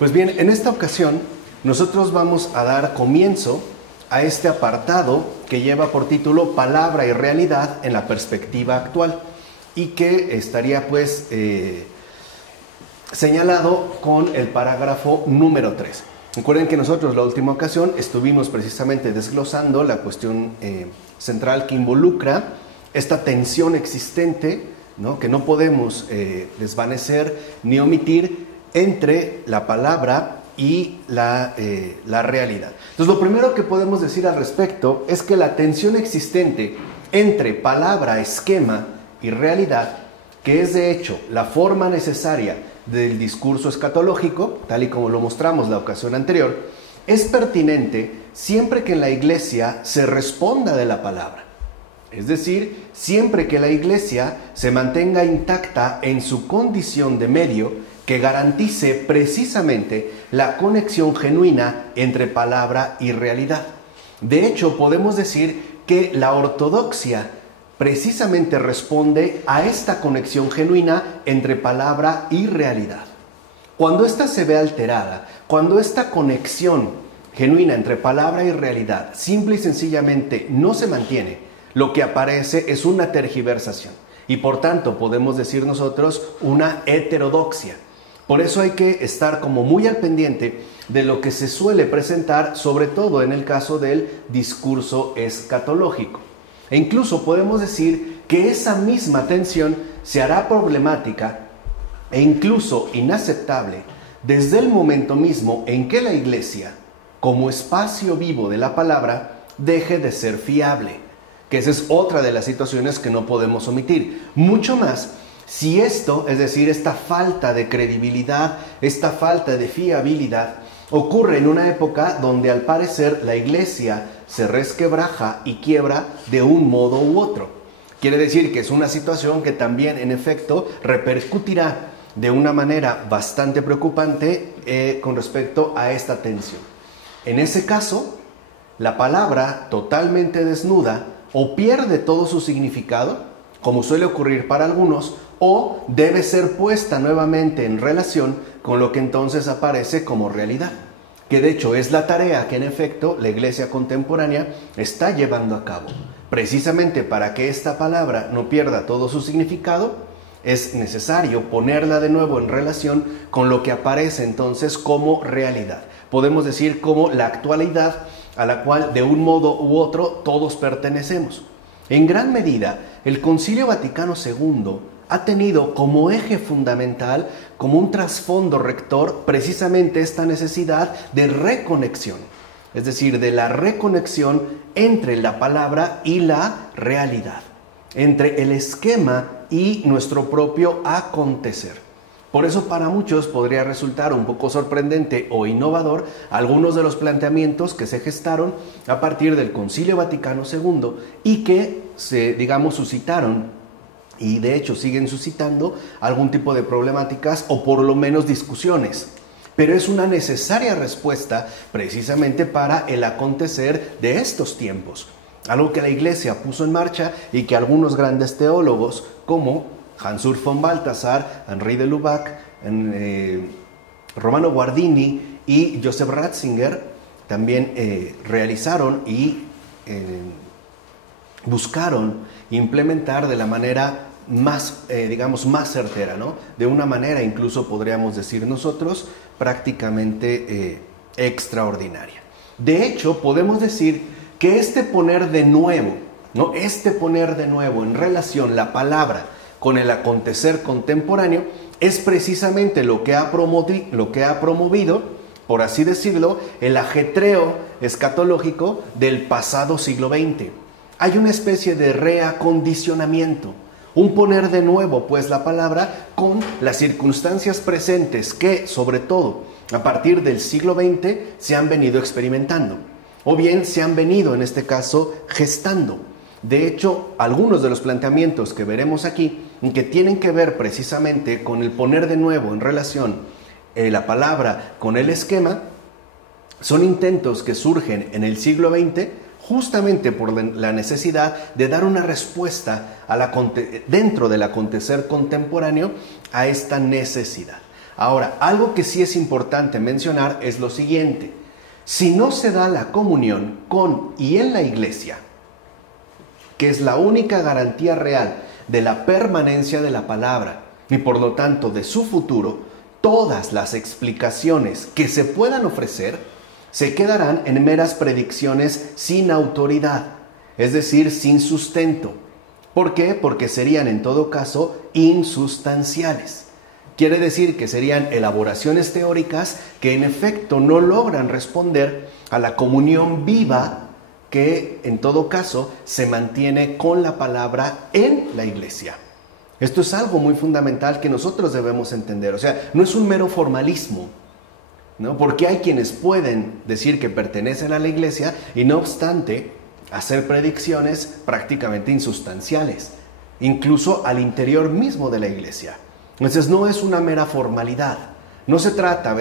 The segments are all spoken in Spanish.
Pues bien, en esta ocasión nosotros vamos a dar comienzo a este apartado que lleva por título Palabra y Realidad en la perspectiva actual y que estaría pues señalado con el parágrafo número 3. Recuerden que nosotros la última ocasión estuvimos precisamente desglosando la cuestión central que involucra esta tensión existente, ¿no?, que no podemos desvanecer ni omitir entre la palabra y la realidad. Entonces, lo primero que podemos decir al respecto es que la tensión existente entre palabra, esquema y realidad, que es de hecho la forma necesaria del discurso escatológico, tal y como lo mostramos la ocasión anterior, es pertinente siempre que en la Iglesia se responda de la palabra. Es decir, siempre que la Iglesia se mantenga intacta en su condición de medio que garantice precisamente la conexión genuina entre palabra y realidad. De hecho, podemos decir que la ortodoxia precisamente responde a esta conexión genuina entre palabra y realidad. Cuando ésta se ve alterada, cuando esta conexión genuina entre palabra y realidad simple y sencillamente no se mantiene, lo que aparece es una tergiversación y por tanto podemos decir nosotros una heterodoxia. Por eso hay que estar como muy al pendiente de lo que se suele presentar, sobre todo en el caso del discurso escatológico. E incluso podemos decir que esa misma tensión se hará problemática e incluso inaceptable desde el momento mismo en que la Iglesia, como espacio vivo de la palabra, deje de ser fiable, que esa es otra de las situaciones que no podemos omitir. Mucho más si esto, es decir, esta falta de credibilidad, esta falta de fiabilidad, ocurre en una época donde al parecer la Iglesia se resquebraja y quiebra de un modo u otro. Quiere decir que es una situación que también, en efecto, repercutirá de una manera bastante preocupante con respecto a esta tensión. En ese caso, la palabra totalmente desnuda o pierde todo su significado, como suele ocurrir para algunos, o debe ser puesta nuevamente en relación con lo que entonces aparece como realidad, que de hecho es la tarea que en efecto la Iglesia contemporánea está llevando a cabo. Precisamente para que esta palabra no pierda todo su significado, es necesario ponerla de nuevo en relación con lo que aparece entonces como realidad. Podemos decir como la actualidad a la cual de un modo u otro todos pertenecemos. En gran medida, el Concilio Vaticano II ha tenido como eje fundamental, como un trasfondo rector, precisamente esta necesidad de reconexión, es decir, de la reconexión entre la palabra y la realidad, entre el esquema y nuestro propio acontecer. Por eso para muchos podría resultar un poco sorprendente o innovador algunos de los planteamientos que se gestaron a partir del Concilio Vaticano II y que suscitaron y de hecho siguen suscitando algún tipo de problemáticas o por lo menos discusiones. Pero es una necesaria respuesta precisamente para el acontecer de estos tiempos. Algo que la Iglesia puso en marcha y que algunos grandes teólogos como Hans-Urs von Balthasar, Henri de Lubac, Romano Guardini y Joseph Ratzinger también realizaron y buscaron implementar de la manera más certera, ¿no? De una manera incluso podríamos decir nosotros prácticamente extraordinaria. De hecho, podemos decir que este poner de nuevo en relación la palabra con el acontecer contemporáneo es precisamente lo que ha promovido, por así decirlo, el ajetreo escatológico del pasado siglo XX. Hay una especie de reacondicionamiento, un poner de nuevo pues la palabra con las circunstancias presentes que, sobre todo, a partir del siglo XX se han venido experimentando, o bien se han venido, en este caso, gestando. De hecho, algunos de los planteamientos que veremos aquí, que tienen que ver precisamente con el poner de nuevo en relación la palabra con el esquema, son intentos que surgen en el siglo XX justamente por la necesidad de dar una respuesta dentro del acontecer contemporáneo a esta necesidad. Ahora, algo que sí es importante mencionar es lo siguiente. Si no se da la comunión con y en la iglesia, que es la única garantía real de la permanencia de la palabra y por lo tanto de su futuro, todas las explicaciones que se puedan ofrecer se quedarán en meras predicciones sin autoridad, es decir, sin sustento. ¿Por qué? Porque serían en todo caso insustanciales. Quiere decir que serían elaboraciones teóricas que en efecto no logran responder a la comunión viva que en todo caso se mantiene con la palabra en la iglesia. Esto es algo muy fundamental que nosotros debemos entender. O sea, no es un mero formalismo, ¿no? Porque hay quienes pueden decir que pertenecen a la iglesia y no obstante hacer predicciones prácticamente insustanciales, incluso al interior mismo de la iglesia. Entonces no es una mera formalidad. No se trata,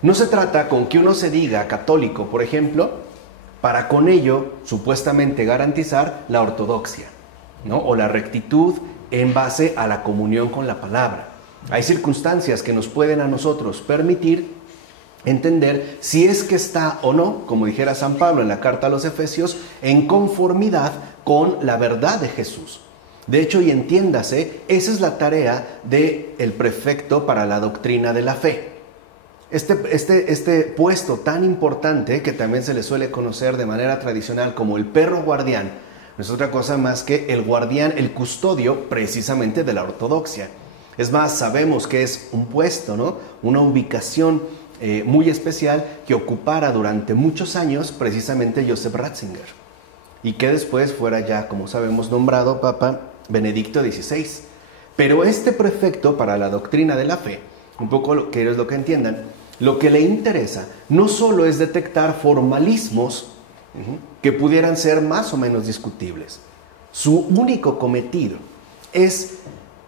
no se trata con que uno se diga católico, por ejemplo, para con ello supuestamente garantizar la ortodoxia, ¿no? O la rectitud en base a la comunión con la palabra. Hay circunstancias que nos pueden a nosotros permitir entender si es que está o no, como dijera San Pablo en la carta a los Efesios, en conformidad con la verdad de Jesús. De hecho, y entiéndase, esa es la tarea del prefecto para la doctrina de la fe. Este puesto tan importante, que también se le suele conocer de manera tradicional como el perro guardián, no es otra cosa más que el guardián, el custodio precisamente de la ortodoxia. Es más, sabemos que es un puesto, ¿no? Una ubicación muy especial que ocupara durante muchos años precisamente Joseph Ratzinger y que después fuera ya, como sabemos, nombrado Papa Benedicto XVI. Pero este prefecto para la doctrina de la fe, un poco que es lo que entiendan, lo que le interesa no solo es detectar formalismos que pudieran ser más o menos discutibles. Su único cometido es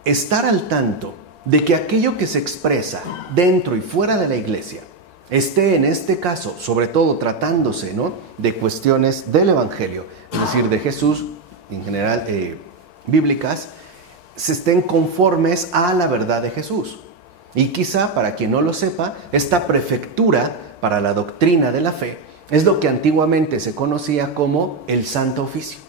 estar al tanto de que aquello que se expresa dentro y fuera de la iglesia esté en este caso, sobre todo tratándose, ¿no?, de cuestiones del Evangelio, es decir, de Jesús, en general bíblicas, se estén conformes a la verdad de Jesús. Y quizá, para quien no lo sepa, esta prefectura para la doctrina de la fe es lo que antiguamente se conocía como el Santo Oficio.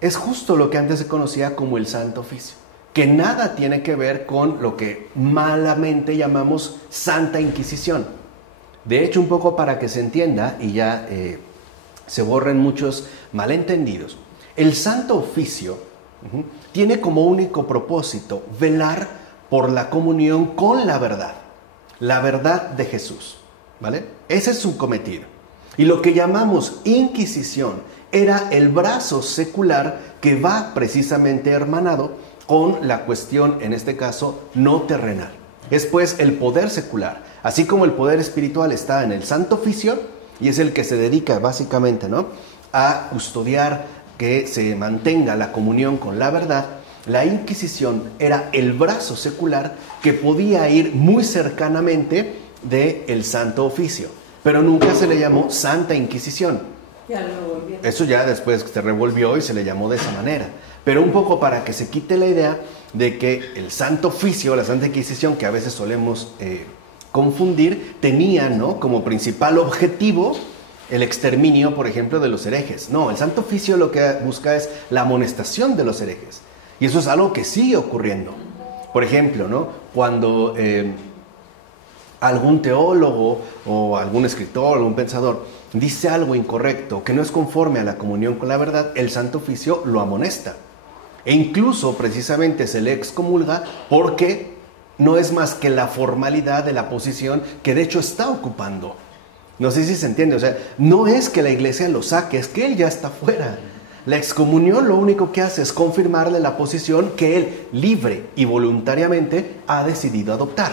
Es justo lo que antes se conocía como el Santo Oficio, que nada tiene que ver con lo que malamente llamamos Santa Inquisición. De hecho, un poco para que se entienda y ya se borren muchos malentendidos, el Santo Oficio tiene como único propósito velar por la comunión con la verdad de Jesús, ¿vale? Ese es su cometido. Y lo que llamamos Inquisición era el brazo secular que va precisamente hermanado con la cuestión, en este caso, no terrenal. Es pues el poder secular, así como el poder espiritual está en el Santo Oficio y es el que se dedica básicamente, ¿no?, a custodiar que se mantenga la comunión con la verdad. La Inquisición era el brazo secular que podía ir muy cercanamente del Santo Oficio, pero nunca se le llamó Santa Inquisición. Eso ya después se revolvió y se le llamó de esa manera. Pero un poco para que se quite la idea de que el Santo Oficio, la Santa Inquisición, que a veces solemos confundir, tenía, ¿no?, como principal objetivo el exterminio, por ejemplo, de los herejes. No, el Santo Oficio lo que busca es la amonestación de los herejes. Y eso es algo que sigue ocurriendo. Por ejemplo, ¿no?, cuando algún teólogo o algún escritor o algún pensador dice algo incorrecto, que no es conforme a la comunión con la verdad, el Santo Oficio lo amonesta. E incluso precisamente se le excomulga porque no es más que la formalidad de la posición que de hecho está ocupando. No sé si se entiende, o sea, no es que la iglesia lo saque, es que él ya está fuera. La excomunión lo único que hace es confirmarle la posición que él libre y voluntariamente ha decidido adoptar.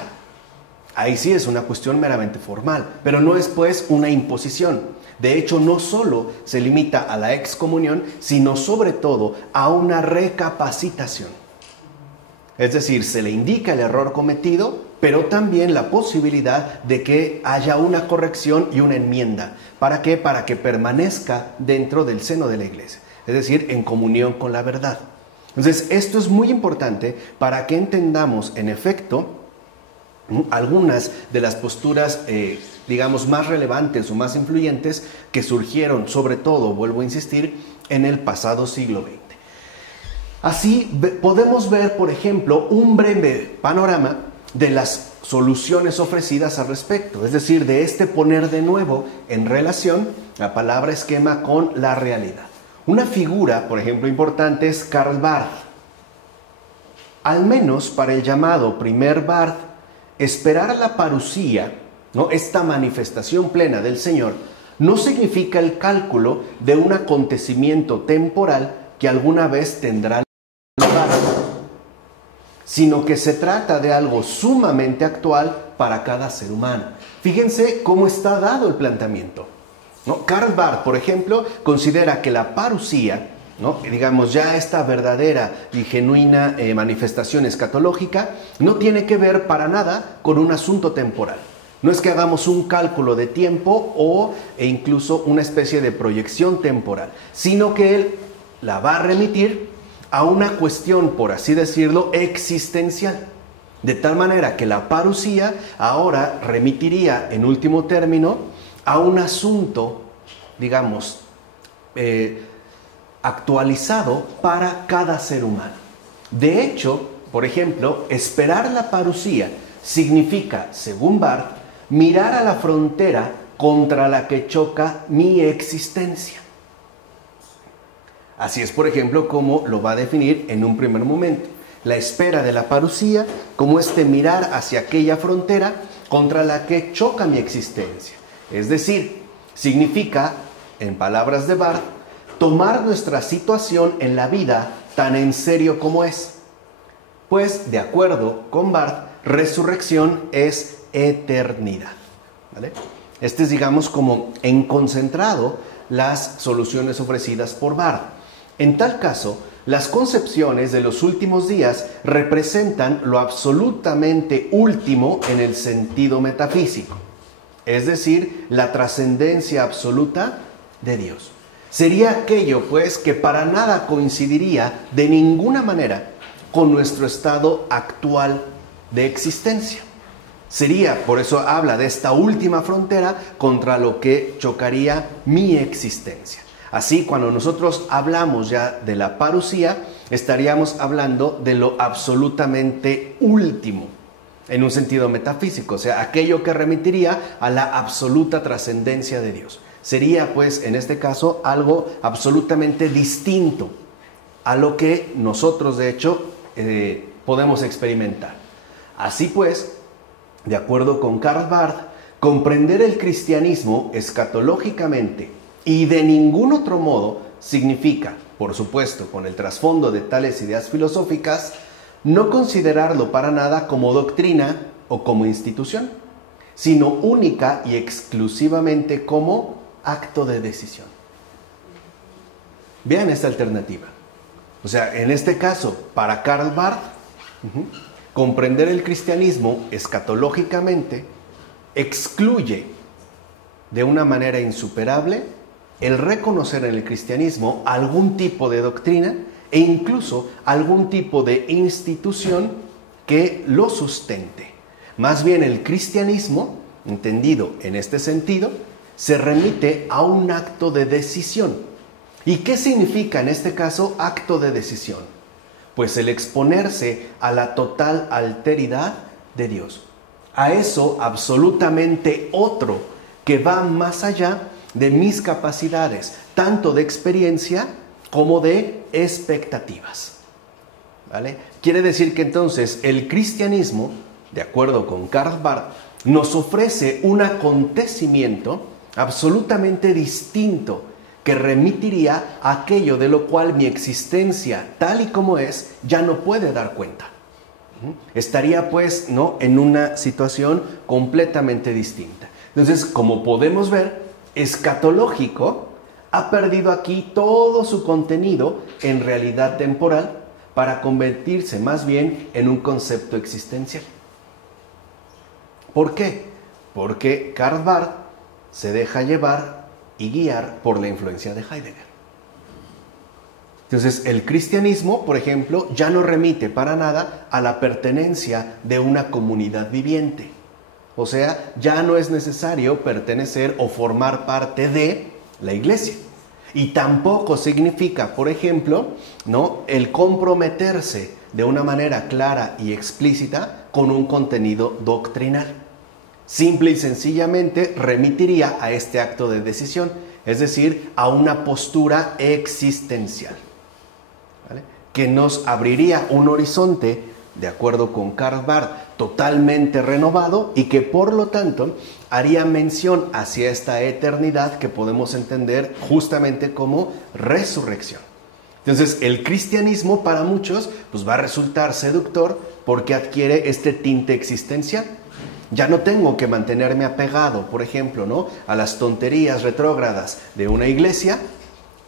Ahí sí es una cuestión meramente formal, pero no es pues una imposición. De hecho, no solo se limita a la excomunión, sino sobre todo a una recapacitación. Es decir, se le indica el error cometido, pero también la posibilidad de que haya una corrección y una enmienda. ¿Para qué? Para que permanezca dentro del seno de la iglesia, es decir, en comunión con la verdad. Entonces, esto es muy importante para que entendamos, en efecto, algunas de las posturas, digamos, más relevantes o más influyentes que surgieron, sobre todo, vuelvo a insistir, en el pasado siglo XX. Así, podemos ver, por ejemplo, un breve panorama de las soluciones ofrecidas al respecto, es decir, de este poner de nuevo en relación la palabra esquema con la realidad. Una figura, por ejemplo, importante es Karl Barth. Al menos para el llamado primer Barth, esperar a la parusía, ¿no?, esta manifestación plena del Señor, no significa el cálculo de un acontecimiento temporal que alguna vez tendrá lugar, sino que se trata de algo sumamente actual para cada ser humano. Fíjense cómo está dado el planteamiento, ¿no? Karl Barth, por ejemplo, considera que la parusía, ¿no?, digamos ya esta verdadera y genuina manifestación escatológica, no tiene que ver para nada con un asunto temporal. No es que hagamos un cálculo de tiempo e incluso una especie de proyección temporal, sino que él la va a remitir a una cuestión, por así decirlo, existencial. De tal manera que la parusía ahora remitiría, en último término, a un asunto, digamos, actualizado para cada ser humano. De hecho, por ejemplo, esperar la parusía significa, según Barth, mirar a la frontera contra la que choca mi existencia. Así es, por ejemplo, como lo va a definir en un primer momento. La espera de la parusía como este mirar hacia aquella frontera contra la que choca mi existencia. Es decir, significa, en palabras de Barth, tomar nuestra situación en la vida tan en serio como es. Pues, de acuerdo con Barth, resurrección es eternidad. ¿Vale? Este es, digamos, como en concentrado las soluciones ofrecidas por Barth. En tal caso, las concepciones de los últimos días representan lo absolutamente último en el sentido metafísico, es decir, la trascendencia absoluta de Dios. Sería aquello, pues, que para nada coincidiría de ninguna manera con nuestro estado actual de existencia. Sería, por eso habla de esta última frontera contra lo que chocaría mi existencia. Así, cuando nosotros hablamos ya de la parusía, estaríamos hablando de lo absolutamente último, en un sentido metafísico, o sea, aquello que remitiría a la absoluta trascendencia de Dios. Sería, pues, en este caso, algo absolutamente distinto a lo que nosotros, de hecho, podemos experimentar. Así pues, de acuerdo con Karl Barth, comprender el cristianismo escatológicamente y de ningún otro modo significa, por supuesto, con el trasfondo de tales ideas filosóficas, no considerarlo para nada como doctrina o como institución, sino única y exclusivamente como acto de decisión. Vean esta alternativa. O sea, en este caso, para Karl Barth, comprender el cristianismo escatológicamente excluye de una manera insuperable el reconocer en el cristianismo algún tipo de doctrina e incluso algún tipo de institución que lo sustente. Más bien el cristianismo, entendido en este sentido, se remite a un acto de decisión. ¿Y qué significa en este caso acto de decisión? Pues el exponerse a la total alteridad de Dios, a eso absolutamente otro que va más allá de mis capacidades, tanto de experiencia como de expectativas. ¿Vale? Quiere decir que entonces el cristianismo, de acuerdo con Karl Barth, nos ofrece un acontecimiento absolutamente distinto que remitiría a aquello de lo cual mi existencia, tal y como es, ya no puede dar cuenta. Estaría, pues, ¿no?, en una situación completamente distinta. Entonces, como podemos ver, escatológico ha perdido aquí todo su contenido en realidad temporal para convertirse más bien en un concepto existencial. ¿Por qué? Porque Karl Barth se deja llevar y guiar por la influencia de Heidegger. Entonces, el cristianismo, por ejemplo, ya no remite para nada a la pertenencia de una comunidad viviente. O sea, ya no es necesario pertenecer o formar parte de la iglesia. Y tampoco significa, por ejemplo, ¿no?, el comprometerse de una manera clara y explícita con un contenido doctrinal. Simple y sencillamente remitiría a este acto de decisión, es decir, a una postura existencial, ¿vale?, que nos abriría un horizonte, de acuerdo con Karl Barth, totalmente renovado y que por lo tanto haría mención hacia esta eternidad que podemos entender justamente como resurrección. Entonces, el cristianismo para muchos pues va a resultar seductor porque adquiere este tinte existencial. Ya no tengo que mantenerme apegado, por ejemplo, ¿no?, a las tonterías retrógradas de una iglesia,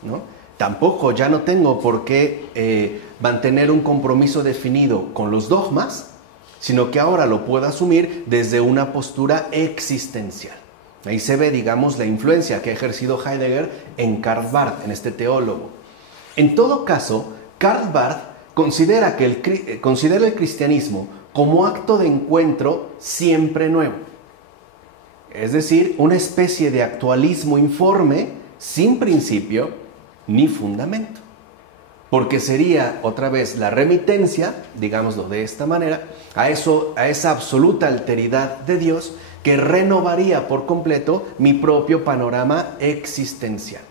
¿no? Tampoco ya no tengo por qué mantener un compromiso definido con los dogmas, sino que ahora lo puedo asumir desde una postura existencial. Ahí se ve, digamos, la influencia que ha ejercido Heidegger en Karl Barth, en este teólogo. En todo caso, Karl Barth considera el cristianismo como acto de encuentro siempre nuevo. Es decir, una especie de actualismo informe sin principio ni fundamento. Porque sería otra vez la remitencia, digámoslo de esta manera, a esa absoluta alteridad de Dios que renovaría por completo mi propio panorama existencial.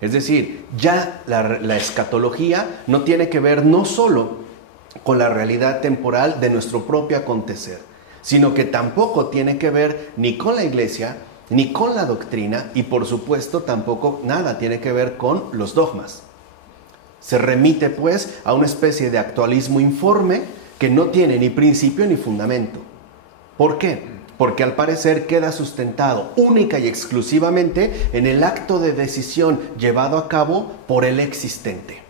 Es decir, ya la escatología no tiene que ver no solo con la realidad temporal de nuestro propio acontecer, sino que tampoco tiene que ver ni con la iglesia, ni con la doctrina, y por supuesto tampoco nada tiene que ver con los dogmas. Se remite pues a una especie de actualismo informe que no tiene ni principio ni fundamento. ¿Por qué? Porque al parecer queda sustentado única y exclusivamente en el acto de decisión llevado a cabo por el existente.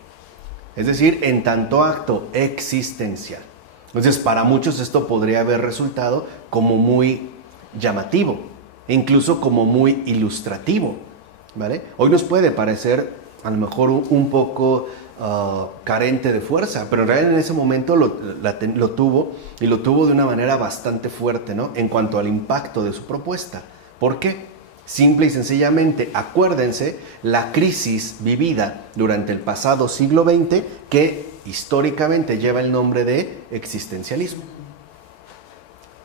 Es decir, en tanto acto existencial. Entonces, para muchos esto podría haber resultado como muy llamativo, incluso como muy ilustrativo, ¿vale? Hoy nos puede parecer a lo mejor un poco carente de fuerza, pero en realidad en ese momento lo tuvo, y lo tuvo de una manera bastante fuerte, ¿no?, en cuanto al impacto de su propuesta. ¿Por qué? Simple y sencillamente, acuérdense la crisis vivida durante el pasado siglo XX que históricamente lleva el nombre de existencialismo.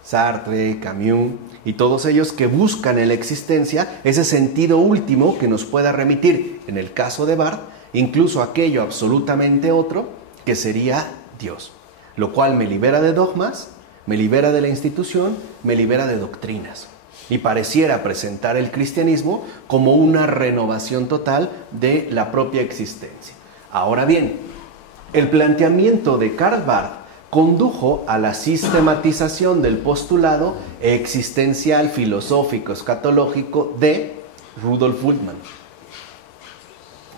Sartre, Camus y todos ellos que buscan en la existencia ese sentido último que nos pueda remitir, en el caso de Barth, incluso aquello absolutamente otro que sería Dios, lo cual me libera de dogmas, me libera de la institución, me libera de doctrinas. Y pareciera presentar el cristianismo como una renovación total de la propia existencia. Ahora bien, el planteamiento de Karl Barth condujo a la sistematización del postulado existencial filosófico escatológico de Rudolf Bultmann,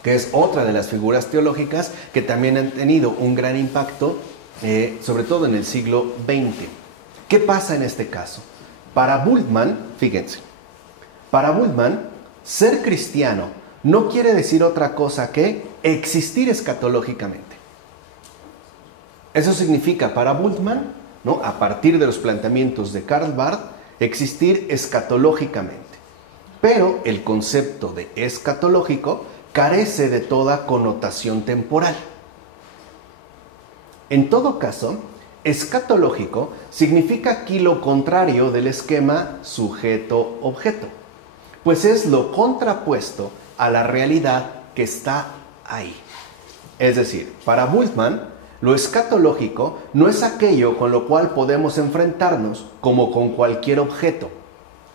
que es otra de las figuras teológicas que también han tenido un gran impacto, sobre todo en el siglo XX. ¿Qué pasa en este caso? Para Bultmann, fíjense, para Bultmann, ser cristiano no quiere decir otra cosa que existir escatológicamente. Eso significa para Bultmann, ¿no?, a partir de los planteamientos de Karl Barth, existir escatológicamente. Pero el concepto de escatológico carece de toda connotación temporal. En todo caso, escatológico significa aquí lo contrario del esquema sujeto-objeto, pues es lo contrapuesto a la realidad que está ahí. Es decir, para Bultmann, lo escatológico no es aquello con lo cual podemos enfrentarnos como con cualquier objeto,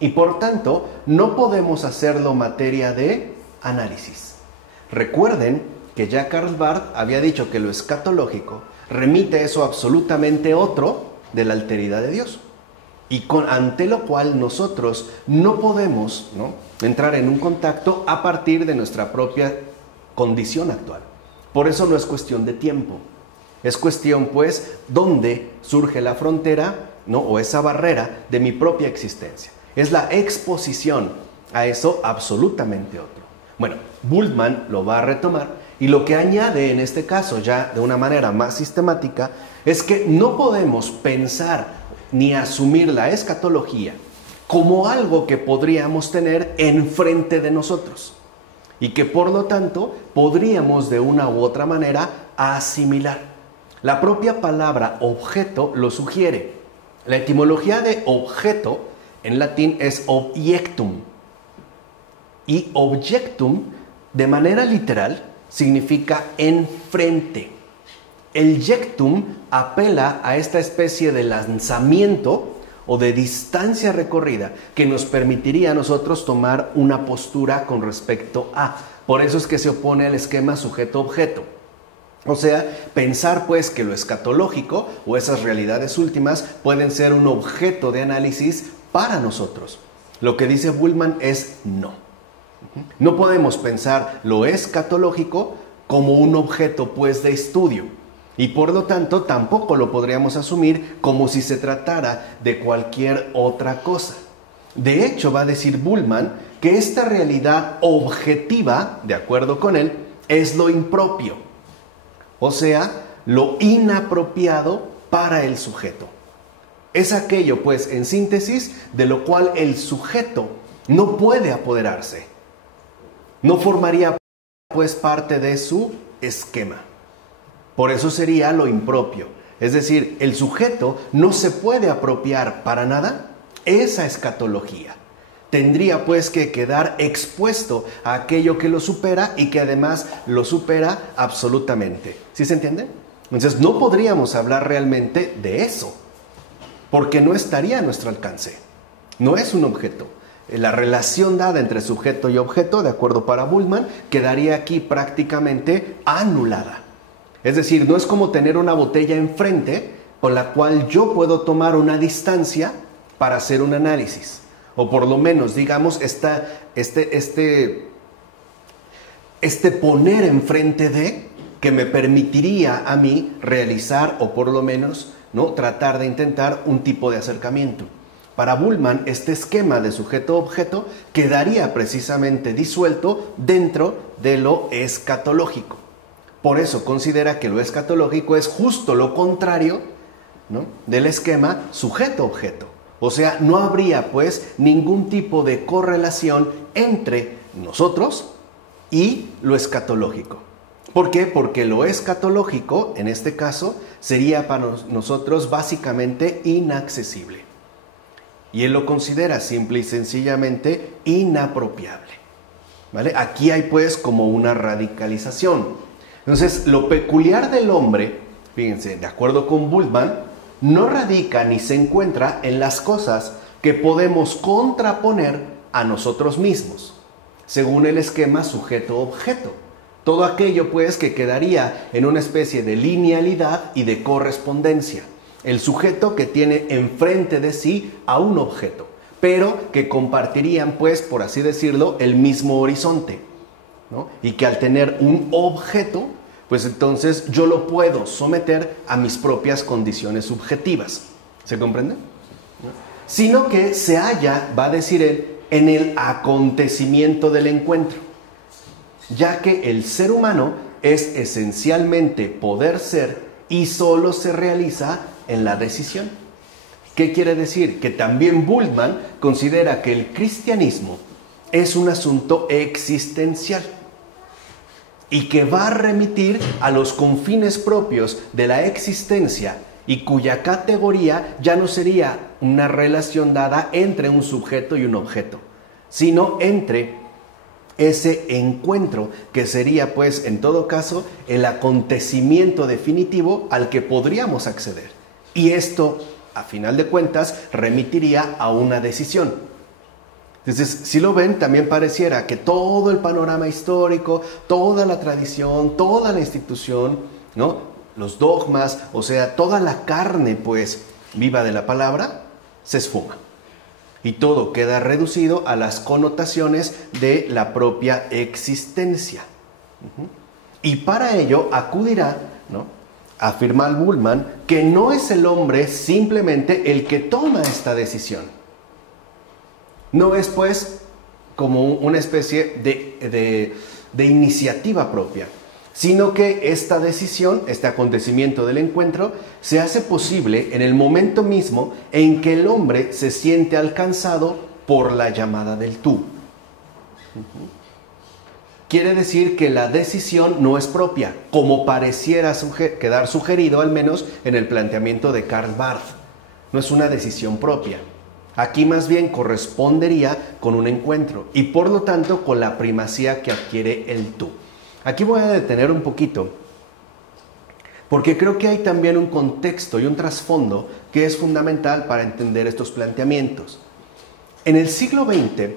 y por tanto no podemos hacerlo materia de análisis. Recuerden que ya Karl Barth había dicho que lo escatológico remite a eso absolutamente otro de la alteridad de Dios, y ante lo cual nosotros no podemos, ¿no?, entrar en un contacto a partir de nuestra propia condición actual. Por eso no es cuestión de tiempo. Es cuestión, pues, dónde surge la frontera, ¿no?, o esa barrera de mi propia existencia. Es la exposición a eso absolutamente otro. Bueno, Bultmann lo va a retomar Y lo que añade en este caso, ya de una manera más sistemática, es que no podemos pensar ni asumir la escatología como algo que podríamos tener enfrente de nosotros y que por lo tanto podríamos de una u otra manera asimilar. La propia palabra objeto lo sugiere. La etimología de objeto en latín es objectum, y objectum de manera literal significa enfrente. El jectum apela a esta especie de lanzamiento o de distancia recorrida que nos permitiría a nosotros tomar una postura con respecto a. Por eso es que se opone al esquema sujeto-objeto. O sea, pensar pues que lo escatológico o esas realidades últimas pueden ser un objeto de análisis para nosotros. Lo que dice Bullmann es no. No podemos pensar lo escatológico como un objeto pues de estudio. Y por lo tanto tampoco lo podríamos asumir como si se tratara de cualquier otra cosa. De hecho, va a decir Bullmann que esta realidad objetiva, de acuerdo con él, es lo impropio. O sea, lo inapropiado para el sujeto. Es aquello, pues, en síntesis, de lo cual el sujeto no puede apoderarse. No formaría, pues, parte de su esquema. Por eso sería lo impropio. Es decir, el sujeto no se puede apropiar para nada esa escatología. Tendría pues que quedar expuesto a aquello que lo supera y que además lo supera absolutamente. ¿Sí se entiende? Entonces no podríamos hablar realmente de eso, porque no estaría a nuestro alcance. No es un objeto. La relación dada entre sujeto y objeto, de acuerdo para Bullmann, quedaría aquí prácticamente anulada. Es decir, no es como tener una botella enfrente con la cual yo puedo tomar una distancia para hacer un análisis. O por lo menos, digamos, este poner enfrente de que me permitiría a mí realizar o por lo menos, ¿no?, tratar de intentar un tipo de acercamiento. Para Bullmann, este esquema de sujeto-objeto quedaría precisamente disuelto dentro de lo escatológico. Por eso considera que lo escatológico es justo lo contrario, ¿no?, del esquema sujeto-objeto. O sea, no habría pues ningún tipo de correlación entre nosotros y lo escatológico. ¿Por qué? Porque lo escatológico, en este caso, sería para nosotros básicamente inaccesible. Y él lo considera simple y sencillamente inapropiable. ¿Vale? Aquí hay pues como una radicalización. Entonces, lo peculiar del hombre, fíjense, de acuerdo con Bullmann, no radica ni se encuentra en las cosas que podemos contraponer a nosotros mismos, según el esquema sujeto-objeto. Todo aquello, pues, que quedaría en una especie de linealidad y de correspondencia. El sujeto que tiene enfrente de sí a un objeto, pero que compartirían, pues, por así decirlo, el mismo horizonte, ¿no? Y que al tener un objeto, pues entonces yo lo puedo someter a mis propias condiciones subjetivas. ¿Se comprende? Sino que se halla, va a decir él, en el acontecimiento del encuentro, ya que el ser humano es esencialmente poder ser y solo se realiza en la decisión. ¿Qué quiere decir? Que también Bullmann considera que el cristianismo es un asunto existencial y que va a remitir a los confines propios de la existencia y cuya categoría ya no sería una relación dada entre un sujeto y un objeto, sino entre ese encuentro que sería pues en todo caso el acontecimiento definitivo al que podríamos acceder. Y esto, a final de cuentas, remitiría a una decisión. Entonces, si lo ven, también pareciera que todo el panorama histórico, toda la tradición, toda la institución, ¿no?, los dogmas, o sea, toda la carne, pues, viva de la palabra, se esfuma. Y todo queda reducido a las connotaciones de la propia existencia. Y para ello acudirá, ¿no?, a afirmar Bullmann que no es el hombre simplemente el que toma esta decisión. No es pues como una especie de iniciativa propia, sino que esta decisión, este acontecimiento del encuentro, se hace posible en el momento mismo en que el hombre se siente alcanzado por la llamada del tú. Quiere decir que la decisión no es propia, como pareciera quedar sugerido al menos en el planteamiento de Karl Barth. No es una decisión propia. Aquí más bien correspondería con un encuentro y por lo tanto con la primacía que adquiere el tú. Aquí voy a detener un poquito porque creo que hay también un contexto y un trasfondo que es fundamental para entender estos planteamientos. En el siglo XX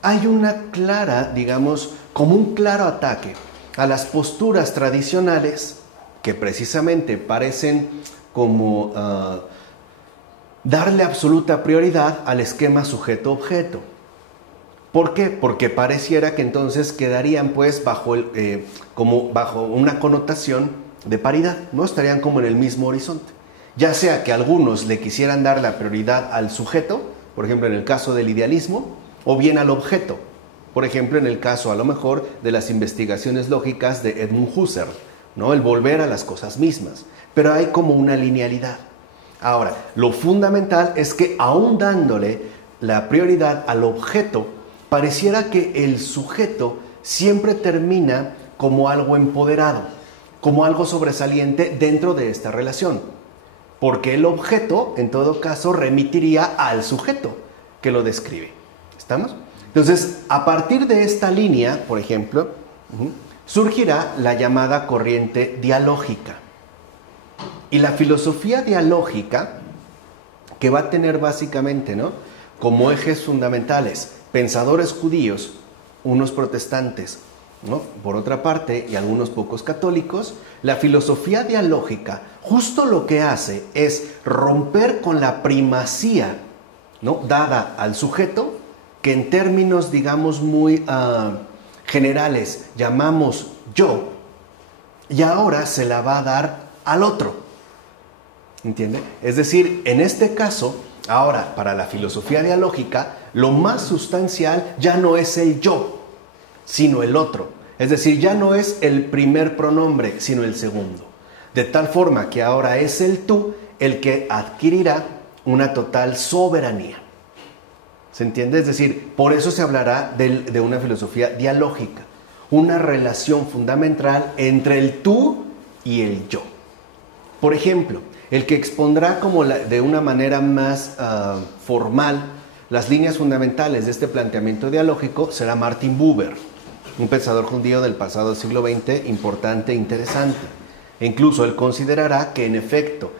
hay una clara, digamos, como un claro ataque a las posturas tradicionales que precisamente parecen como darle absoluta prioridad al esquema sujeto-objeto. ¿Por qué? Porque pareciera que entonces quedarían pues como bajo una connotación de paridad, ¿no? Estarían como en el mismo horizonte. Ya sea que algunos le quisieran dar la prioridad al sujeto, por ejemplo en el caso del idealismo, o bien al objeto, por ejemplo en el caso a lo mejor de las investigaciones lógicas de Edmund Husserl, ¿no? El volver a las cosas mismas, pero hay como una linealidad. Ahora, lo fundamental es que aún dándole la prioridad al objeto, pareciera que el sujeto siempre termina como algo empoderado, como algo sobresaliente dentro de esta relación, porque el objeto en todo caso remitiría al sujeto que lo describe. ¿Estamos? Entonces, a partir de esta línea, por ejemplo, surgirá la llamada corriente dialógica. Y la filosofía dialógica, que va a tener básicamente, ¿no?, como ejes fundamentales pensadores judíos, unos protestantes, ¿no?, por otra parte, y algunos pocos católicos, la filosofía dialógica justo lo que hace es romper con la primacía, ¿no?, dada al sujeto, que en términos, digamos, muy generales llamamos yo, y ahora se la va a dar al otro. ¿Entiende? Es decir, en este caso, ahora, para la filosofía dialógica, lo más sustancial ya no es el yo, sino el otro. Es decir, ya no es el primer pronombre, sino el segundo. De tal forma que ahora es el tú el que adquirirá una total soberanía. ¿Se entiende? Es decir, por eso se hablará de una filosofía dialógica, una relación fundamental entre el tú y el yo. Por ejemplo, el que expondrá como de una manera más formal las líneas fundamentales de este planteamiento dialógico será Martin Buber, un pensador judío del pasado siglo XX importante e interesante. E incluso él considerará que en efecto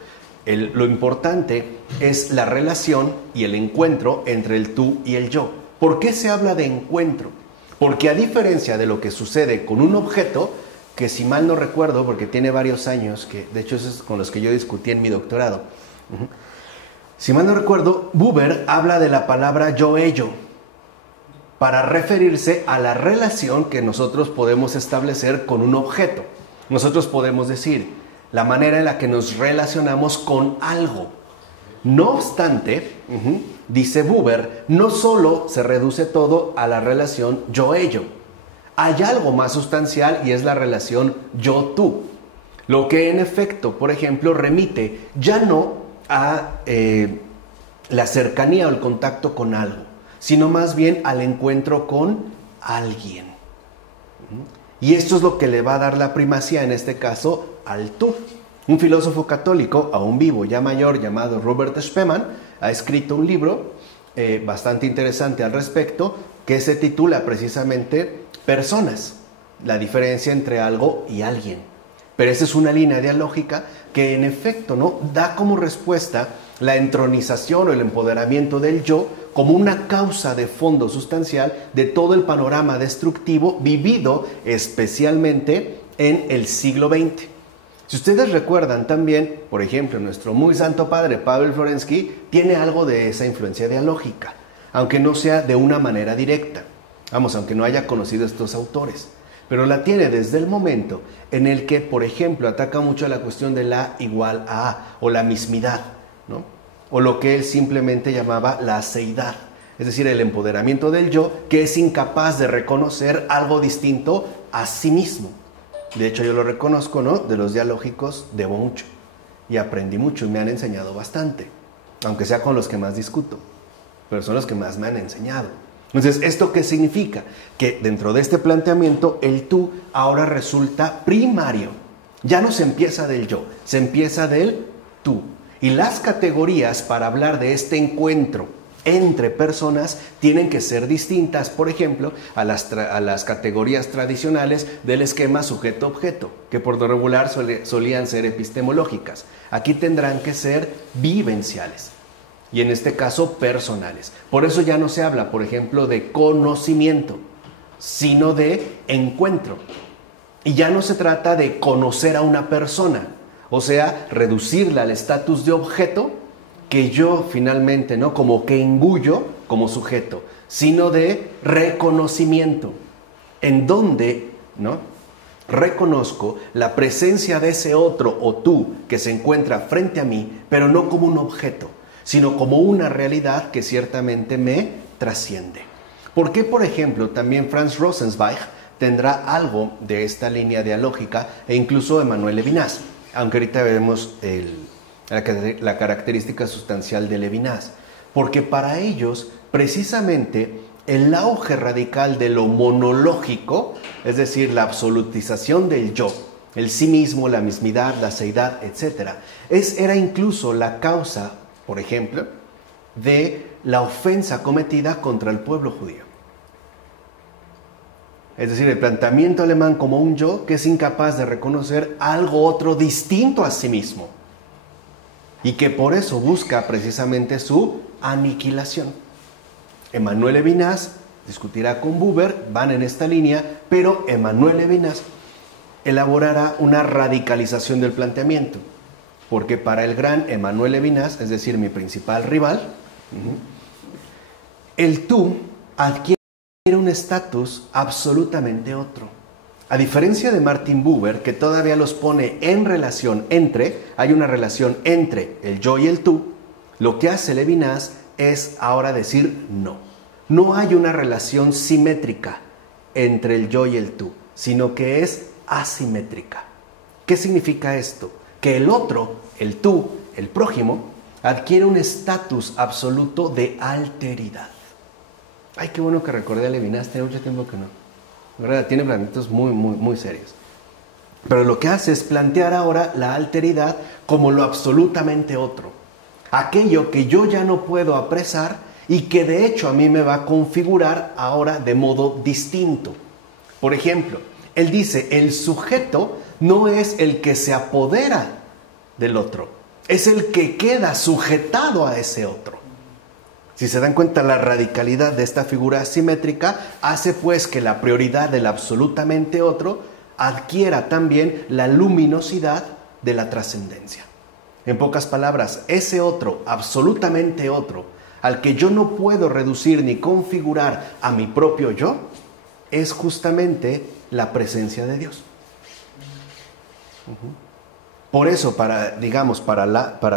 lo importante es la relación y el encuentro entre el tú y el yo. ¿Por qué se habla de encuentro? Porque a diferencia de lo que sucede con un objeto, que si mal no recuerdo, porque tiene varios años, que de hecho es con los que yo discutí en mi doctorado, si mal no recuerdo, Buber habla de la palabra yo-ello para referirse a la relación que nosotros podemos establecer con un objeto. Nosotros podemos decir la manera en la que nos relacionamos con algo. No obstante, dice Buber, no solo se reduce todo a la relación yo-ello. Hay algo más sustancial y es la relación yo-tú. Lo que en efecto, por ejemplo, remite ya no a la cercanía o el contacto con algo, sino más bien al encuentro con alguien. Y esto es lo que le va a dar la primacía, en este caso, al tú. Un filósofo católico, aún vivo, ya mayor, llamado Robert Spemann, ha escrito un libro bastante interesante al respecto, que se titula precisamente Personas, la diferencia entre algo y alguien. Pero esa es una línea dialógica que en efecto, ¿no?, da como respuesta la entronización o el empoderamiento del yo como una causa de fondo sustancial de todo el panorama destructivo vivido especialmente en el siglo XX. Si ustedes recuerdan también, por ejemplo, nuestro muy santo padre Pavel Florensky tiene algo de esa influencia dialógica, aunque no sea de una manera directa. Vamos, aunque no haya conocido estos autores, pero la tiene desde el momento en el que, por ejemplo, ataca mucho a la cuestión de la igual a o la mismidad, ¿no? O lo que él simplemente llamaba la aseidad, es decir, el empoderamiento del yo que es incapaz de reconocer algo distinto a sí mismo. De hecho, yo lo reconozco, ¿no? De los dialógicos debo mucho y aprendí mucho y me han enseñado bastante, aunque sea con los que más discuto, pero son los que más me han enseñado. Entonces, ¿esto qué significa? Que dentro de este planteamiento, el tú ahora resulta primario. Ya no se empieza del yo, se empieza del tú. Y las categorías para hablar de este encuentro entre personas tienen que ser distintas, por ejemplo, a las categorías tradicionales del esquema sujeto-objeto, que por lo regular solían ser epistemológicas. Aquí tendrán que ser vivenciales y en este caso personales. Por eso ya no se habla, por ejemplo, de conocimiento, sino de encuentro. Y ya no se trata de conocer a una persona, o sea, reducirla al estatus de objeto que yo finalmente, ¿no? Como que engullo como sujeto, sino de reconocimiento, en donde, ¿no? Reconozco la presencia de ese otro o tú que se encuentra frente a mí, pero no como un objeto, sino como una realidad que ciertamente me trasciende. ¿Por qué, por ejemplo, también Franz Rosenzweig tendrá algo de esta línea dialógica e incluso Emmanuel Levinas? Aunque ahorita veremos la característica sustancial de Levinas, porque para ellos precisamente el auge radical de lo monológico, es decir, la absolutización del yo, el sí mismo, la mismidad, la seidad, etc., era incluso la causa, por ejemplo, de la ofensa cometida contra el pueblo judío. Es decir, el planteamiento alemán como un yo que es incapaz de reconocer algo otro distinto a sí mismo y que por eso busca precisamente su aniquilación. Emmanuel Levinas discutirá con Buber, van en esta línea, pero Emmanuel Levinas elaborará una radicalización del planteamiento, porque para el gran Emmanuel Levinas, es decir, mi principal rival, el tú adquiere un estatus absolutamente otro. A diferencia de Martin Buber, que todavía los pone en relación hay una relación entre el yo y el tú, lo que hace Levinas es ahora decir no. No hay una relación simétrica entre el yo y el tú, sino que es asimétrica. ¿Qué significa esto? Que el otro, el tú, el prójimo, adquiere un estatus absoluto de alteridad. Ay, qué bueno que recordé a Levinas, tiene mucho tiempo que no. La verdad, tiene planteamientos muy serios. Pero lo que hace es plantear ahora la alteridad como lo absolutamente otro. Aquello que yo ya no puedo apresar y que de hecho a mí me va a configurar ahora de modo distinto. Por ejemplo, él dice, el sujeto no es el que se apodera del otro, es el que queda sujetado a ese otro. Si se dan cuenta, la radicalidad de esta figura asimétrica hace pues que la prioridad del absolutamente otro adquiera también la luminosidad de la trascendencia. En pocas palabras, ese otro, absolutamente otro, al que yo no puedo reducir ni configurar a mi propio yo, es justamente la presencia de Dios. Por eso, para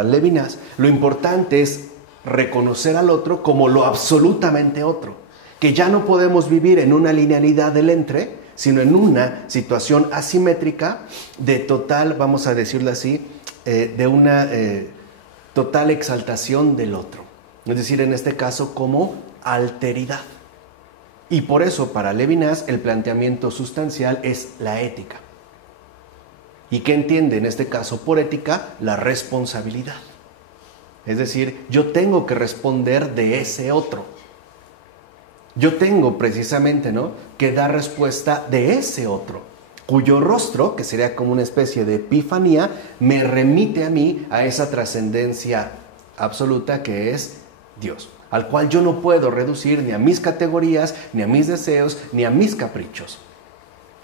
Levinas, lo importante es reconocer al otro como lo absolutamente otro, que ya no podemos vivir en una linealidad del entre, sino en una situación asimétrica de total, vamos a decirlo así, de una total exaltación del otro, es decir, en este caso como alteridad. Y por eso para Levinas el planteamiento sustancial es la ética. ¿Y qué entiende en este caso por ética? La responsabilidad. Es decir, yo tengo que responder de ese otro. Yo tengo precisamente, ¿no?, que dar respuesta de ese otro, cuyo rostro, que sería como una especie de epifanía, me remite a mí a esa trascendencia absoluta que es Dios, al cual yo no puedo reducir ni a mis categorías, ni a mis deseos, ni a mis caprichos.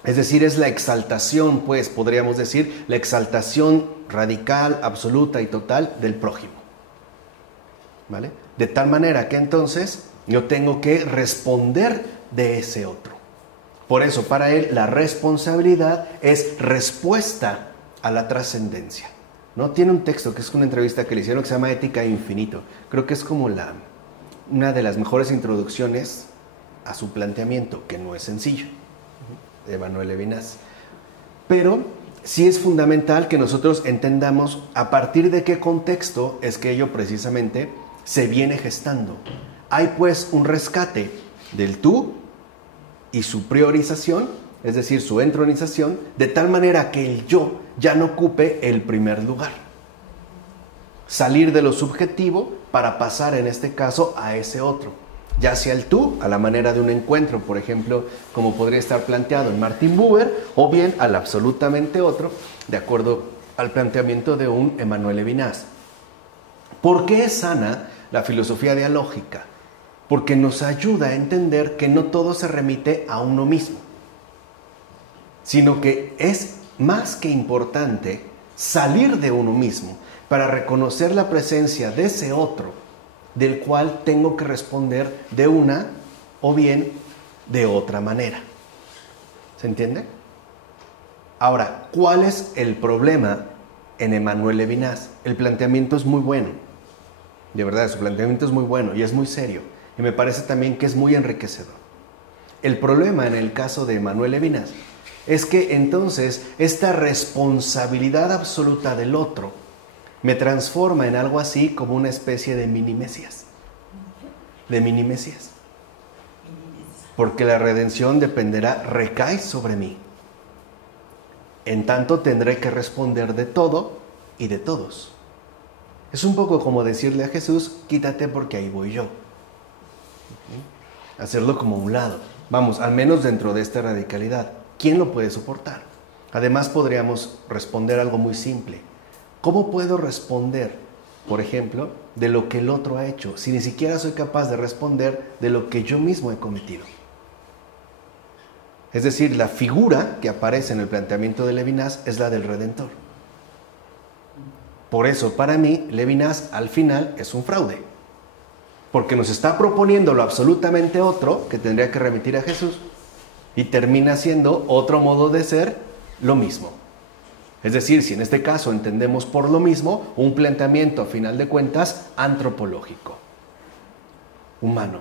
Es decir, es la exaltación, pues, podríamos decir, la exaltación radical, absoluta y total del prójimo. ¿Vale? De tal manera que entonces yo tengo que responder de ese otro. Por eso para él la responsabilidad es respuesta a la trascendencia, ¿no? Tiene un texto que es una entrevista que le hicieron que se llama Ética e Infinito. Creo que es como una de las mejores introducciones a su planteamiento, que no es sencillo, de Emmanuel Levinas. pero sí es fundamental que nosotros entendamos a partir de qué contexto es que ello precisamente se viene gestando. Hay pues un rescate del tú y su priorización, es decir, su entronización, de tal manera que el yo ya no ocupe el primer lugar. Salir de lo subjetivo para pasar en este caso a ese otro, ya sea el tú a la manera de un encuentro, por ejemplo, como podría estar planteado en Martin Buber, o bien al absolutamente otro, de acuerdo al planteamiento de un Emmanuel Levinas. ¿Por qué es sana la filosofía dialógica? Porque nos ayuda a entender que no todo se remite a uno mismo, sino que es más que importante salir de uno mismo para reconocer la presencia de ese otro, del cual tengo que responder de una o bien de otra manera. ¿Se entiende? Ahora, ¿cuál es el problema en Emmanuel Levinas? El planteamiento es muy bueno. De verdad, su planteamiento es muy bueno y es muy serio. Y me parece también que es muy enriquecedor. El problema en el caso de Emmanuel Levinas es que entonces esta responsabilidad absoluta del otro me transforma en algo así como una especie de mini Mesías. De mini Mesías. Porque la redención recae sobre mí. En tanto tendré que responder de todo y de todos. Es un poco como decirle a Jesús, quítate porque ahí voy yo. Hacerlo como a un lado. Vamos, al menos dentro de esta radicalidad. ¿Quién lo puede soportar? Además podríamos responder algo muy simple. ¿Cómo puedo responder, por ejemplo, de lo que el otro ha hecho, si ni siquiera soy capaz de responder de lo que yo mismo he cometido? Es decir, la figura que aparece en el planteamiento de Levinas es la del Redentor. Por eso, para mí, Levinas al final es un fraude. Porque nos está proponiendo lo absolutamente otro, que tendría que remitir a Jesús, y termina siendo otro modo de ser lo mismo. Es decir, si en este caso entendemos por lo mismo, un planteamiento, a final de cuentas, antropológico, humano.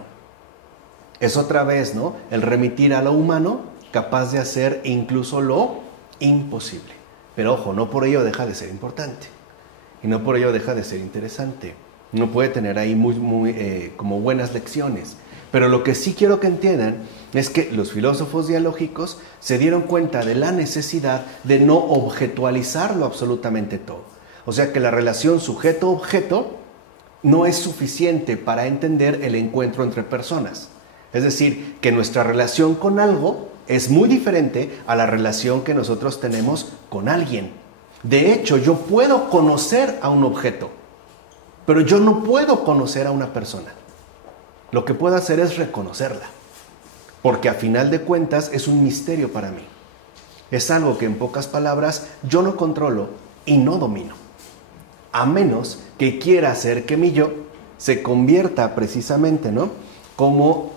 Es otra vez, ¿no?, el remitir a lo humano, capaz de hacer incluso lo imposible. Pero ojo, no por ello deja de ser importante. Y no por ello deja de ser interesante. No puede tener ahí como buenas lecciones. Pero lo que sí quiero que entiendan es que los filósofos dialógicos se dieron cuenta de la necesidad de no objetualizarlo absolutamente todo. O sea que la relación sujeto-objeto no es suficiente para entender el encuentro entre personas. Es decir, que nuestra relación con algo es muy diferente a la relación que nosotros tenemos con alguien. De hecho, yo puedo conocer a un objeto, pero yo no puedo conocer a una persona. Lo que puedo hacer es reconocerla, porque a final de cuentas es un misterio para mí. Es algo que en pocas palabras yo no controlo y no domino, a menos que quiera hacer que mi yo se convierta precisamente, ¿no?, como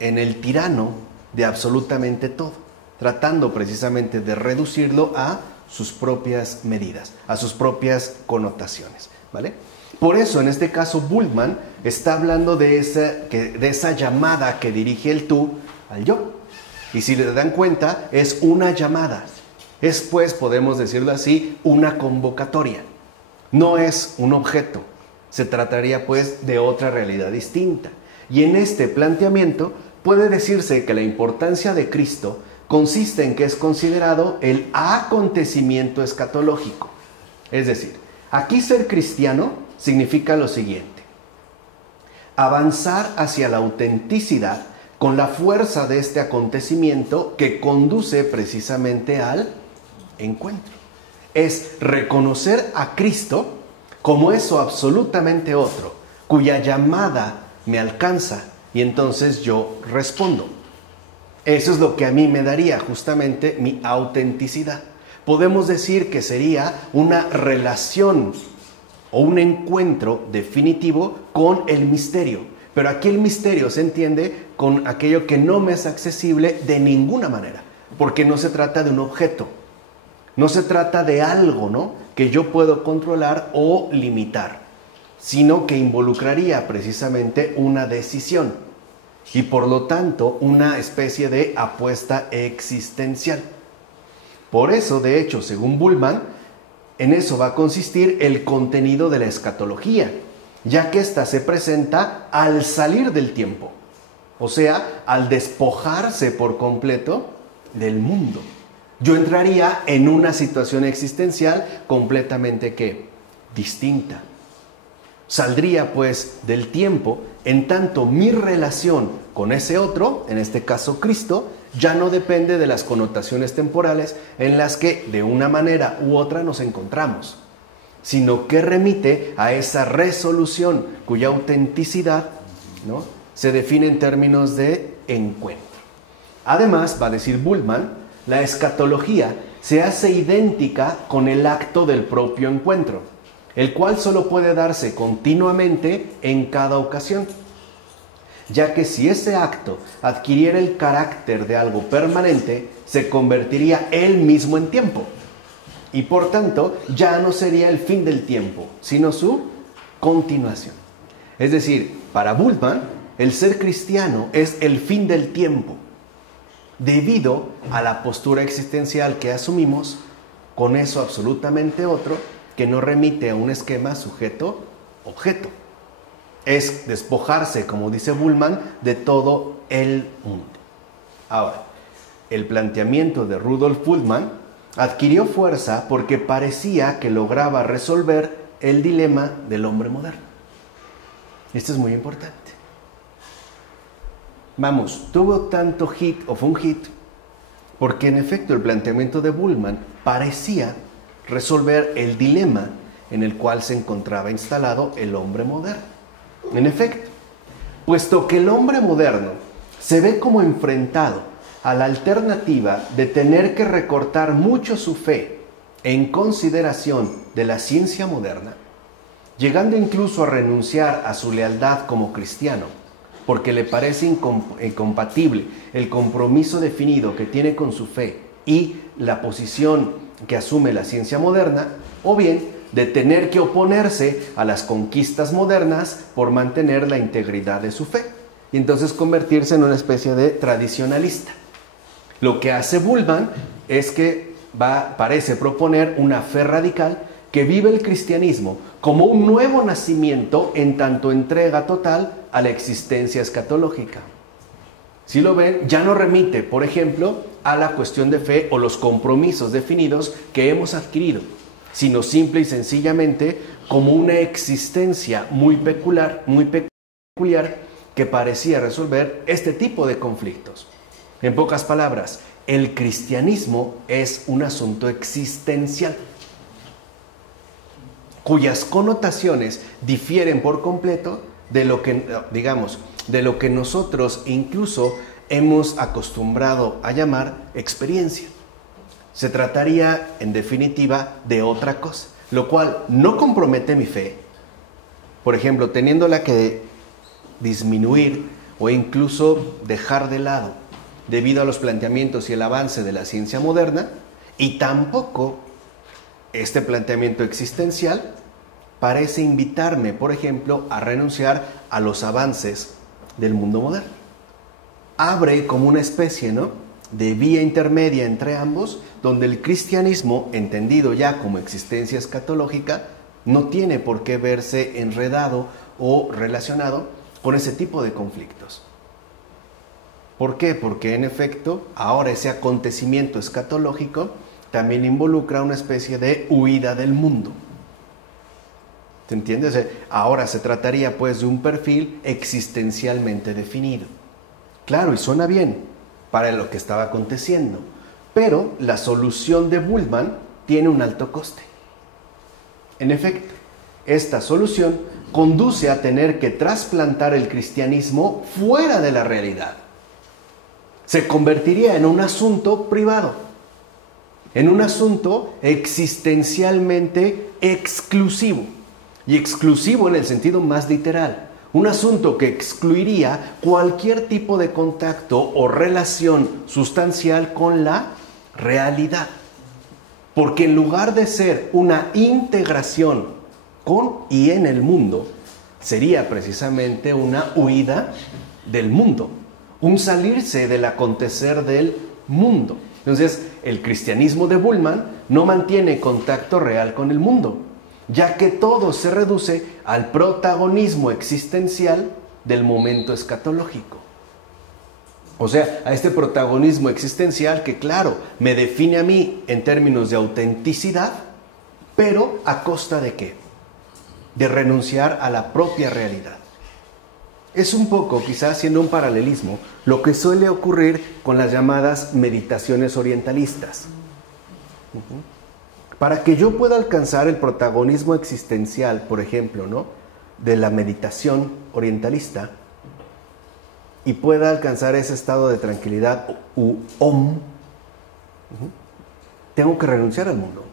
en el tirano de absolutamente todo, tratando precisamente de reducirlo a sus propias medidas, a sus propias connotaciones, ¿vale? Por eso, en este caso, Bultmann está hablando de esa llamada que dirige el tú al yo. Y si le dan cuenta, es una llamada. Es, pues, podemos decirlo así, una convocatoria. No es un objeto. Se trataría, pues, de otra realidad distinta. Y en este planteamiento puede decirse que la importancia de Cristo consiste en que es considerado el acontecimiento escatológico. Es decir, aquí ser cristiano significa lo siguiente: avanzar hacia la autenticidad con la fuerza de este acontecimiento que conduce precisamente al encuentro. Es reconocer a Cristo como eso absolutamente otro, cuya llamada me alcanza y entonces yo respondo. Eso es lo que a mí me daría justamente mi autenticidad. Podemos decir que sería una relación o un encuentro definitivo con el misterio. Pero aquí el misterio se entiende con aquello que no me es accesible de ninguna manera, porque no se trata de un objeto, no se trata de algo, ¿no?, que yo puedo controlar o limitar, sino que involucraría precisamente una decisión y por lo tanto una especie de apuesta existencial. Por eso, de hecho, según Bullmann, en eso va a consistir el contenido de la escatología, ya que ésta se presenta al salir del tiempo, o sea, al despojarse por completo del mundo. Yo entraría en una situación existencial completamente ¿qué? Distinta. Saldría pues del tiempo, en tanto mi relación con ese otro, en este caso Cristo, ya no depende de las connotaciones temporales en las que de una manera u otra nos encontramos, sino que remite a esa resolución cuya autenticidad, ¿no?, se define en términos de encuentro. Además, va a decir Bullmann, la escatología se hace idéntica con el acto del propio encuentro, el cual solo puede darse continuamente en cada ocasión, ya que si ese acto adquiriera el carácter de algo permanente, se convertiría él mismo en tiempo, y por tanto ya no sería el fin del tiempo, sino su continuación. Es decir, para Bullmann, el ser cristiano es el fin del tiempo, debido a la postura existencial que asumimos con eso absolutamente otro, que no remite a un esquema sujeto-objeto. Es despojarse, como dice Bullmann, de todo el mundo. Ahora, el planteamiento de Rudolf Bullmann adquirió fuerza porque parecía que lograba resolver el dilema del hombre moderno. Esto es muy importante. Vamos, tuvo tanto hit, o fue un hit, porque en efecto el planteamiento de Bullmann parecía resolver el dilema en el cual se encontraba instalado el hombre moderno. En efecto, puesto que el hombre moderno se ve como enfrentado a la alternativa de tener que recortar mucho su fe en consideración de la ciencia moderna, llegando incluso a renunciar a su lealtad como cristiano, porque le parece incompatible el compromiso definido que tiene con su fe y la posición que asume la ciencia moderna, o bien de tener que oponerse a las conquistas modernas por mantener la integridad de su fe, y entonces convertirse en una especie de tradicionalista. Lo que hace Bullmann es que parece proponer una fe radical que vive el cristianismo como un nuevo nacimiento en tanto entrega total a la existencia escatológica. Si lo ven, ya no remite, por ejemplo, a la cuestión de fe o los compromisos definidos que hemos adquirido, sino simple y sencillamente como una existencia muy peculiar que parecía resolver este tipo de conflictos. En pocas palabras, el cristianismo es un asunto existencial, cuyas connotaciones difieren por completo de lo que, digamos, de lo que nosotros incluso hemos acostumbrado a llamar experiencia. Se trataría, en definitiva, de otra cosa, lo cual no compromete mi fe, por ejemplo, teniéndola que disminuir o incluso dejar de lado debido a los planteamientos y el avance de la ciencia moderna, y tampoco este planteamiento existencial parece invitarme, por ejemplo, a renunciar a los avances del mundo moderno. Abre como una especie, ¿no?, de vía intermedia entre ambos, donde el cristianismo, entendido ya como existencia escatológica, no tiene por qué verse enredado o relacionado con ese tipo de conflictos. ¿Por qué? Porque en efecto, ahora ese acontecimiento escatológico también involucra una especie de huida del mundo. ¿Te entiendes? Ahora se trataría pues de un perfil existencialmente definido. Claro, y suena bien para lo que estaba aconteciendo, pero la solución de Bullmann tiene un alto coste. En efecto, esta solución conduce a tener que trasplantar el cristianismo fuera de la realidad. Se convertiría en un asunto privado, en un asunto existencialmente exclusivo, y exclusivo en el sentido más literal, un asunto que excluiría cualquier tipo de contacto o relación sustancial con la realidad, porque en lugar de ser una integración con y en el mundo, sería precisamente una huida del mundo, un salirse del acontecer del mundo. Entonces, el cristianismo de Bullmann no mantiene contacto real con el mundo, ya que todo se reduce al protagonismo existencial del momento escatológico. O sea, a este protagonismo existencial que, claro, me define a mí en términos de autenticidad, pero ¿a costa de qué? De renunciar a la propia realidad. Es un poco, quizás haciendo un paralelismo, lo que suele ocurrir con las llamadas meditaciones orientalistas. Para que yo pueda alcanzar el protagonismo existencial, por ejemplo, ¿no?, de la meditación orientalista, y pueda alcanzar ese estado de tranquilidad u om, tengo que renunciar al mundo.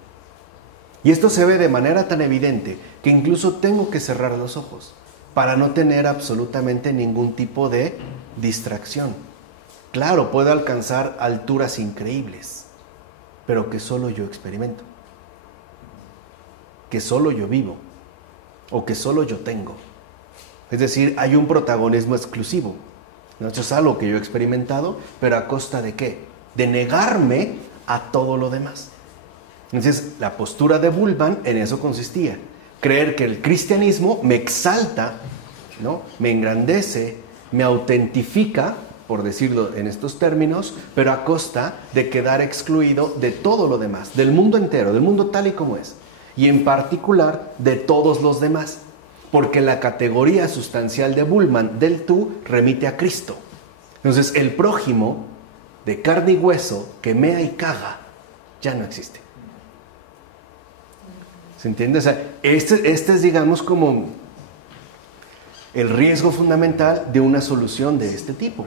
Y esto se ve de manera tan evidente que incluso tengo que cerrar los ojos para no tener absolutamente ningún tipo de distracción. Claro, puedo alcanzar alturas increíbles, pero que solo yo experimento, que solo yo vivo, o que solo yo tengo. Es decir, hay un protagonismo exclusivo. ¿No? Eso es algo que yo he experimentado, pero ¿a costa de qué? De negarme a todo lo demás. Entonces, la postura de Bullmann en eso consistía. Creer que el cristianismo me exalta, ¿no?, me engrandece, me autentifica, por decirlo en estos términos, pero a costa de quedar excluido de todo lo demás, del mundo entero, del mundo tal y como es, y en particular de todos los demás, porque la categoría sustancial de Bullmann del tú remite a Cristo. Entonces, el prójimo de carne y hueso que mea y caga ya no existe. ¿Se entiende? O sea, este es, digamos, como el riesgo fundamental de una solución de este tipo.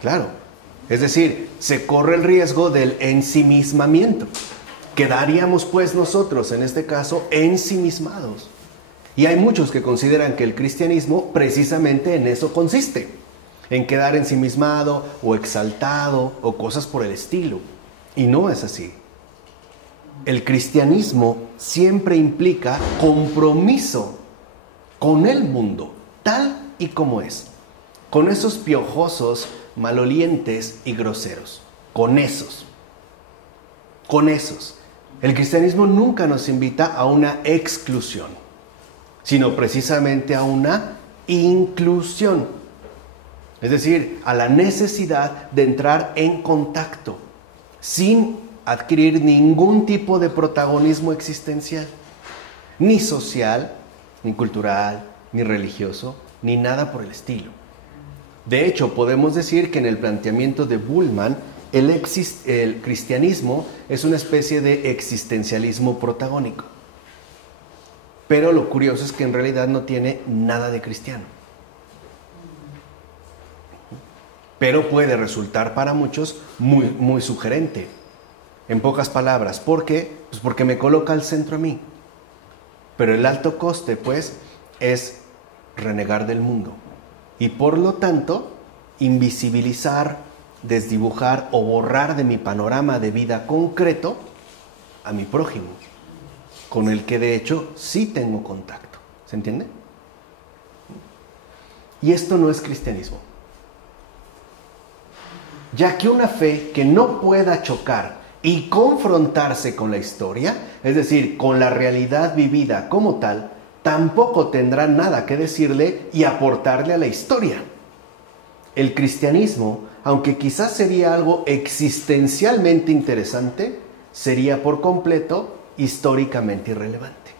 Claro. Es decir, se corre el riesgo del ensimismamiento. Quedaríamos, pues, nosotros, en este caso, ensimismados. Y hay muchos que consideran que el cristianismo precisamente en eso consiste, en quedar ensimismado o exaltado o cosas por el estilo. Y no es así. El cristianismo siempre implica compromiso con el mundo, tal y como es, con esos piojosos, malolientes y groseros, con esos. El cristianismo nunca nos invita a una exclusión, sino precisamente a una inclusión. Es decir, a la necesidad de entrar en contacto, sin adquirir ningún tipo de protagonismo existencial, ni social, ni cultural, ni religioso, ni nada por el estilo. De hecho, podemos decir que en el planteamiento de Bullmann, el cristianismo es una especie de existencialismo protagónico. Pero lo curioso es que en realidad no tiene nada de cristiano. Pero puede resultar para muchos muy, muy sugerente. En pocas palabras, ¿por qué? Pues porque me coloca al centro a mí. Pero el alto coste, pues, es renegar del mundo. Y por lo tanto, invisibilizar, desdibujar o borrar de mi panorama de vida concreto a mi prójimo, con el que de hecho sí tengo contacto. ¿Se entiende? Y esto no es cristianismo. Ya que una fe que no pueda chocar y confrontarse con la historia, es decir, con la realidad vivida como tal, tampoco tendrá nada que decirle y aportarle a la historia. El cristianismo, aunque quizás sería algo existencialmente interesante, sería por completo históricamente irrelevante.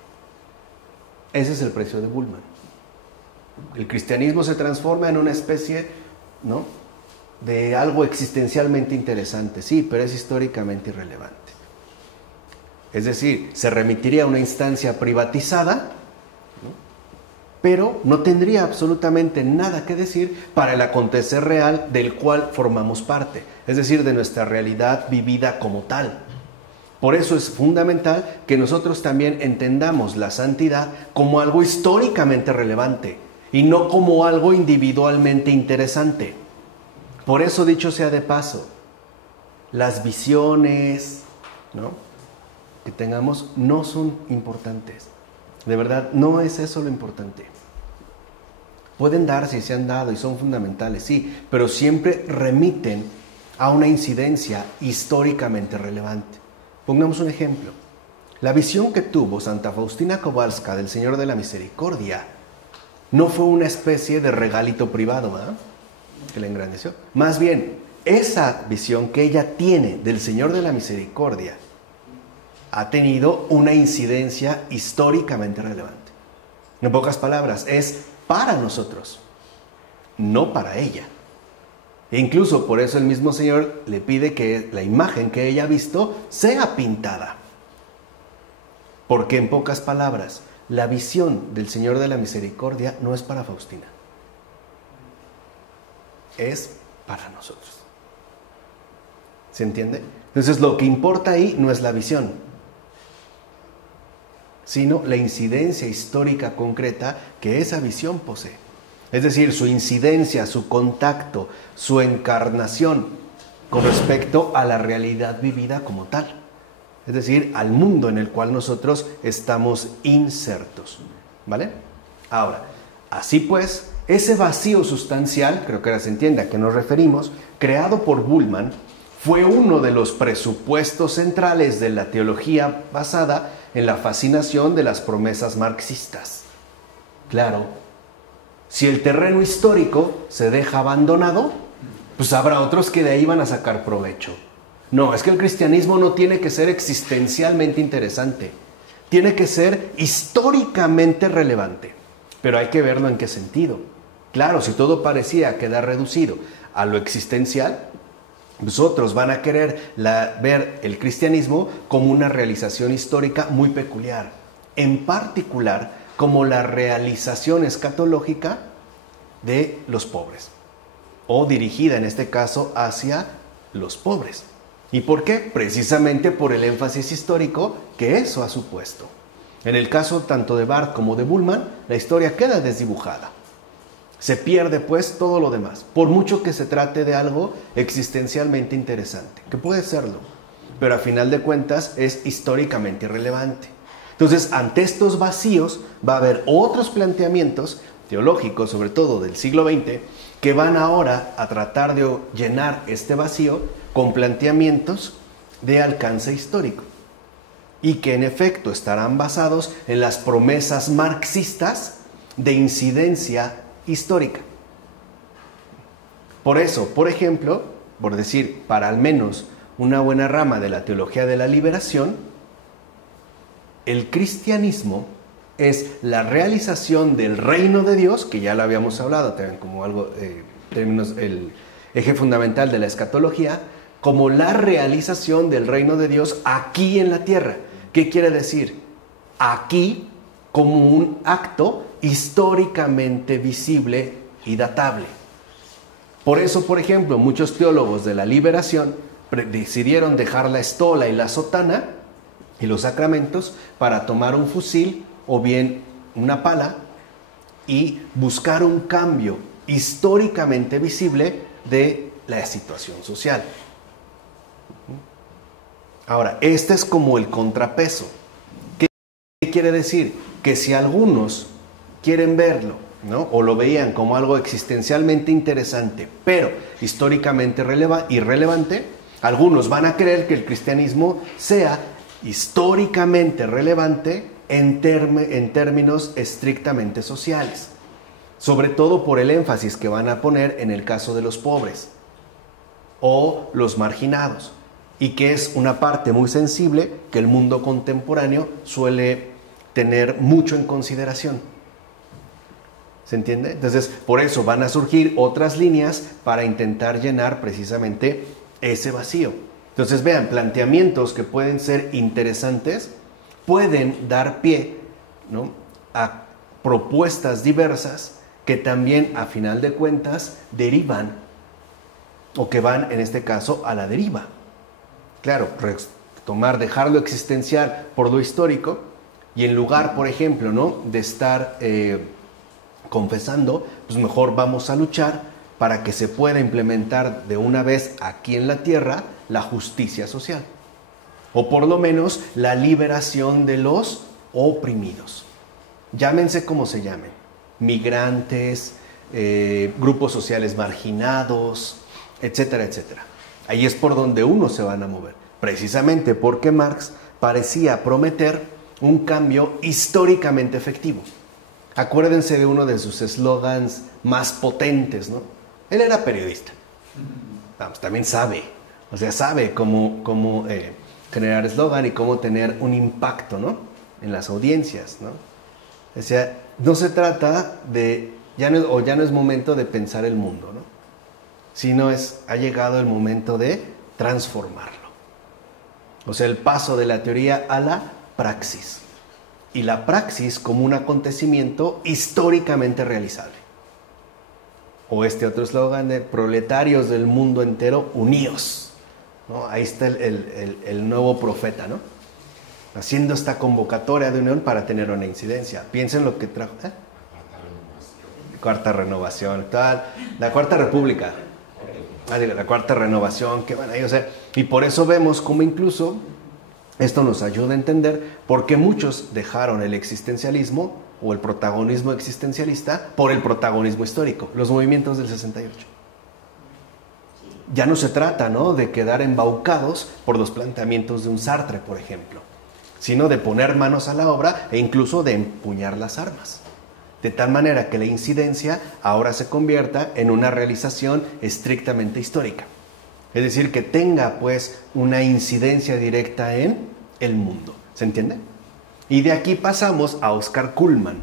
Ese es el precio de Bullmann. El cristianismo se transforma en una especie, ¿no?, de algo existencialmente interesante, sí, pero es históricamente irrelevante. Es decir, se remitiría a una instancia privatizada, ¿no?, pero no tendría absolutamente nada que decir para el acontecer real del cual formamos parte, es decir, de nuestra realidad vivida como tal. Por eso es fundamental que nosotros también entendamos la santidad como algo históricamente relevante y no como algo individualmente interesante. Por eso, dicho sea de paso, las visiones, ¿no?, que tengamos no son importantes. De verdad, no es eso lo importante. Pueden darse y se han dado y son fundamentales, sí, pero siempre remiten a una incidencia históricamente relevante. Pongamos un ejemplo. La visión que tuvo Santa Faustina Kowalska del Señor de la Misericordia no fue una especie de regalito privado, ¿verdad?, que la engrandeció. Más bien, esa visión que ella tiene del Señor de la Misericordia ha tenido una incidencia históricamente relevante. En pocas palabras, es para nosotros, no para ella. E incluso por eso el mismo Señor le pide que la imagen que ella ha visto sea pintada. Porque en pocas palabras, la visión del Señor de la Misericordia no es para Faustina. Es para nosotros. ¿Se entiende? Entonces lo que importa ahí no es la visión, sino la incidencia histórica concreta que esa visión posee. Es decir, su incidencia, su contacto, su encarnación con respecto a la realidad vivida como tal. Es decir, al mundo en el cual nosotros estamos insertos. ¿Vale? Ahora, así pues, ese vacío sustancial, creo que ahora se entiende a qué nos referimos, creado por Bullmann, fue uno de los presupuestos centrales de la teología basada en la fascinación de las promesas marxistas. Claro, si el terreno histórico se deja abandonado, pues habrá otros que de ahí van a sacar provecho. No, es que el cristianismo no tiene que ser existencialmente interesante, tiene que ser históricamente relevante, pero hay que verlo en qué sentido. Claro, si todo parecía quedar reducido a lo existencial, pues otros van a querer ver el cristianismo como una realización histórica muy peculiar, en particular como la realización escatológica de los pobres, o dirigida en este caso hacia los pobres. ¿Y por qué? Precisamente por el énfasis histórico que eso ha supuesto. En el caso tanto de Barth como de Bullmann, la historia queda desdibujada. Se pierde pues todo lo demás, por mucho que se trate de algo existencialmente interesante, que puede serlo, pero a final de cuentas es históricamente irrelevante. Entonces, ante estos vacíos va a haber otros planteamientos teológicos, sobre todo del siglo XX, que van ahora a tratar de llenar este vacío con planteamientos de alcance histórico y que en efecto estarán basados en las promesas marxistas de incidencia histórica. Por eso, por ejemplo, por decir, para al menos una buena rama de la teología de la liberación, el cristianismo es la realización del reino de Dios, que ya lo habíamos hablado también como algo, términos, el eje fundamental de la escatología, como la realización del reino de Dios aquí en la tierra. ¿Qué quiere decir? Aquí como un acto históricamente visible y datable. Por eso, por ejemplo, muchos teólogos de la liberación decidieron dejar la estola y la sotana y los sacramentos para tomar un fusil o bien una pala y buscar un cambio históricamente visible de la situación social. Ahora, este es como el contrapeso. ¿Qué quiere decir? Que si algunos quieren verlo, ¿no?, o lo veían como algo existencialmente interesante, pero históricamente irrelevante, algunos van a creer que el cristianismo sea históricamente relevante en términos estrictamente sociales, sobre todo por el énfasis que van a poner en el caso de los pobres o los marginados, y que es una parte muy sensible que el mundo contemporáneo suele tener mucho en consideración. ¿Se entiende? Entonces, por eso van a surgir otras líneas para intentar llenar precisamente ese vacío. Entonces, vean, planteamientos que pueden ser interesantes pueden dar pie, ¿no?, a propuestas diversas que también, a final de cuentas, derivan o que van, en este caso, a la deriva. Claro, dejar lo existencial por lo histórico y en lugar, por ejemplo, ¿no?, de estar confesando, pues mejor vamos a luchar para que se pueda implementar de una vez aquí en la tierra la justicia social, o por lo menos la liberación de los oprimidos. Llámense como se llamen, migrantes, grupos sociales marginados, etcétera, etcétera. Ahí es por donde unos se van a mover, precisamente porque Marx parecía prometer un cambio históricamente efectivo. Acuérdense de uno de sus eslogans más potentes, ¿no? Él era periodista. Vamos, también sabe cómo generar eslogan y cómo tener un impacto, ¿no?, en las audiencias, ¿no? O sea, no se trata de, ya no es momento de pensar el mundo, ¿no?, sino ha llegado el momento de transformarlo. O sea, el paso de la teoría a la praxis. Y la praxis como un acontecimiento históricamente realizable. O este otro eslogan de proletarios del mundo entero, uníos, ¿no? Ahí está el nuevo profeta, ¿no?, haciendo esta convocatoria de unión para tener una incidencia. Piensen lo que trajo. Cuarta renovación, tal, la Cuarta República. La Cuarta Renovación, que van ahí, o sea, y por eso vemos cómo incluso esto nos ayuda a entender por qué muchos dejaron el existencialismo o el protagonismo existencialista por el protagonismo histórico, los movimientos del 68. Ya no se trata, ¿no?, de quedar embaucados por los planteamientos de un Sartre, por ejemplo, sino de poner manos a la obra e incluso de empuñar las armas. De tal manera que la incidencia ahora se convierta en una realización estrictamente histórica. Es decir, que tenga pues una incidencia directa en el mundo. ¿Se entiende? Y de aquí pasamos a Oscar Cullmann.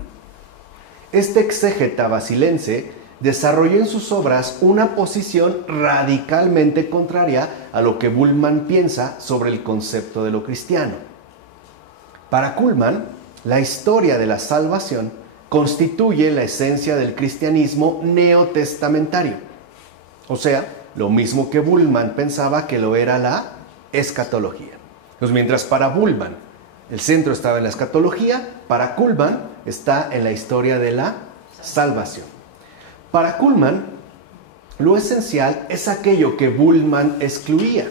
Este exégeta basilense desarrolló en sus obras una posición radicalmente contraria a lo que Bullmann piensa sobre el concepto de lo cristiano. Para Cullmann, la historia de la salvación constituye la esencia del cristianismo neotestamentario. O sea, lo mismo que Bullmann pensaba que lo era la escatología. Pues mientras para Bullmann el centro estaba en la escatología, para Cullmann está en la historia de la salvación. Para Cullmann, lo esencial es aquello que Bullmann excluía,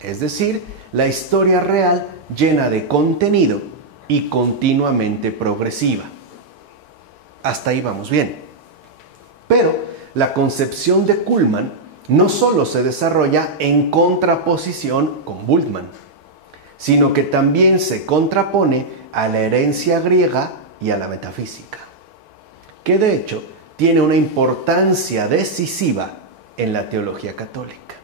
es decir, la historia real llena de contenido y continuamente progresiva. Hasta ahí vamos bien. Pero la concepción de Cullmann no solo se desarrolla en contraposición con Bultmann, sino que también se contrapone a la herencia griega y a la metafísica, que de hecho tiene una importancia decisiva en la teología católica.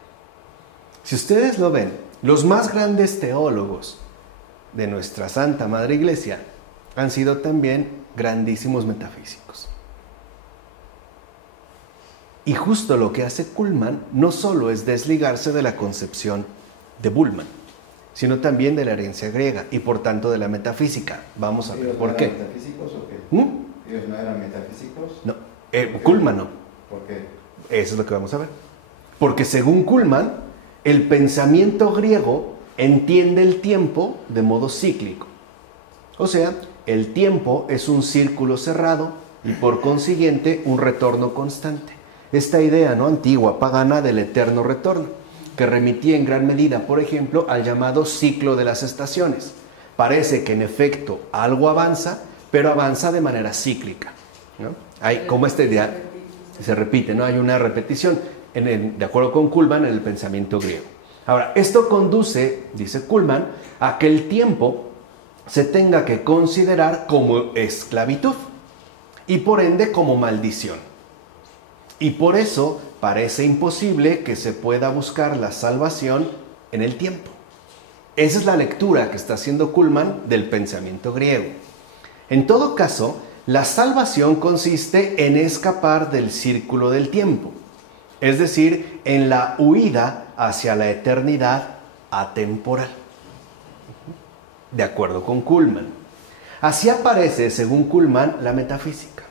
Si ustedes lo ven, los más grandes teólogos de nuestra Santa Madre Iglesia han sido también grandísimos metafísicos. Y justo lo que hace Cullmann no solo es desligarse de la concepción de Bullmann, sino también de la herencia griega y por tanto de la metafísica. Vamos a ver por qué. ¿Ellos no eran metafísicos o qué? ¿Ellos no eran metafísicos? No, Cullmann no. ¿Por qué? Eso es lo que vamos a ver. Porque según Cullmann, el pensamiento griego entiende el tiempo de modo cíclico. O sea, el tiempo es un círculo cerrado y por consiguiente un retorno constante. Esta idea, ¿no?, antigua, pagana, del eterno retorno, que remitía en gran medida, por ejemplo, al llamado ciclo de las estaciones. Parece que en efecto algo avanza, pero avanza de manera cíclica, ¿no? Hay como esta idea se repite, ¿no? Hay una repetición, de acuerdo con Cullmann, en el pensamiento griego. Ahora, esto conduce, dice Cullmann, a que el tiempo se tenga que considerar como esclavitud y por ende como maldición. Y por eso parece imposible que se pueda buscar la salvación en el tiempo. Esa es la lectura que está haciendo Cullmann del pensamiento griego. En todo caso, la salvación consiste en escapar del círculo del tiempo, es decir, en la huida hacia la eternidad atemporal. De acuerdo con Cullmann. Así aparece, según Cullmann, la metafísica.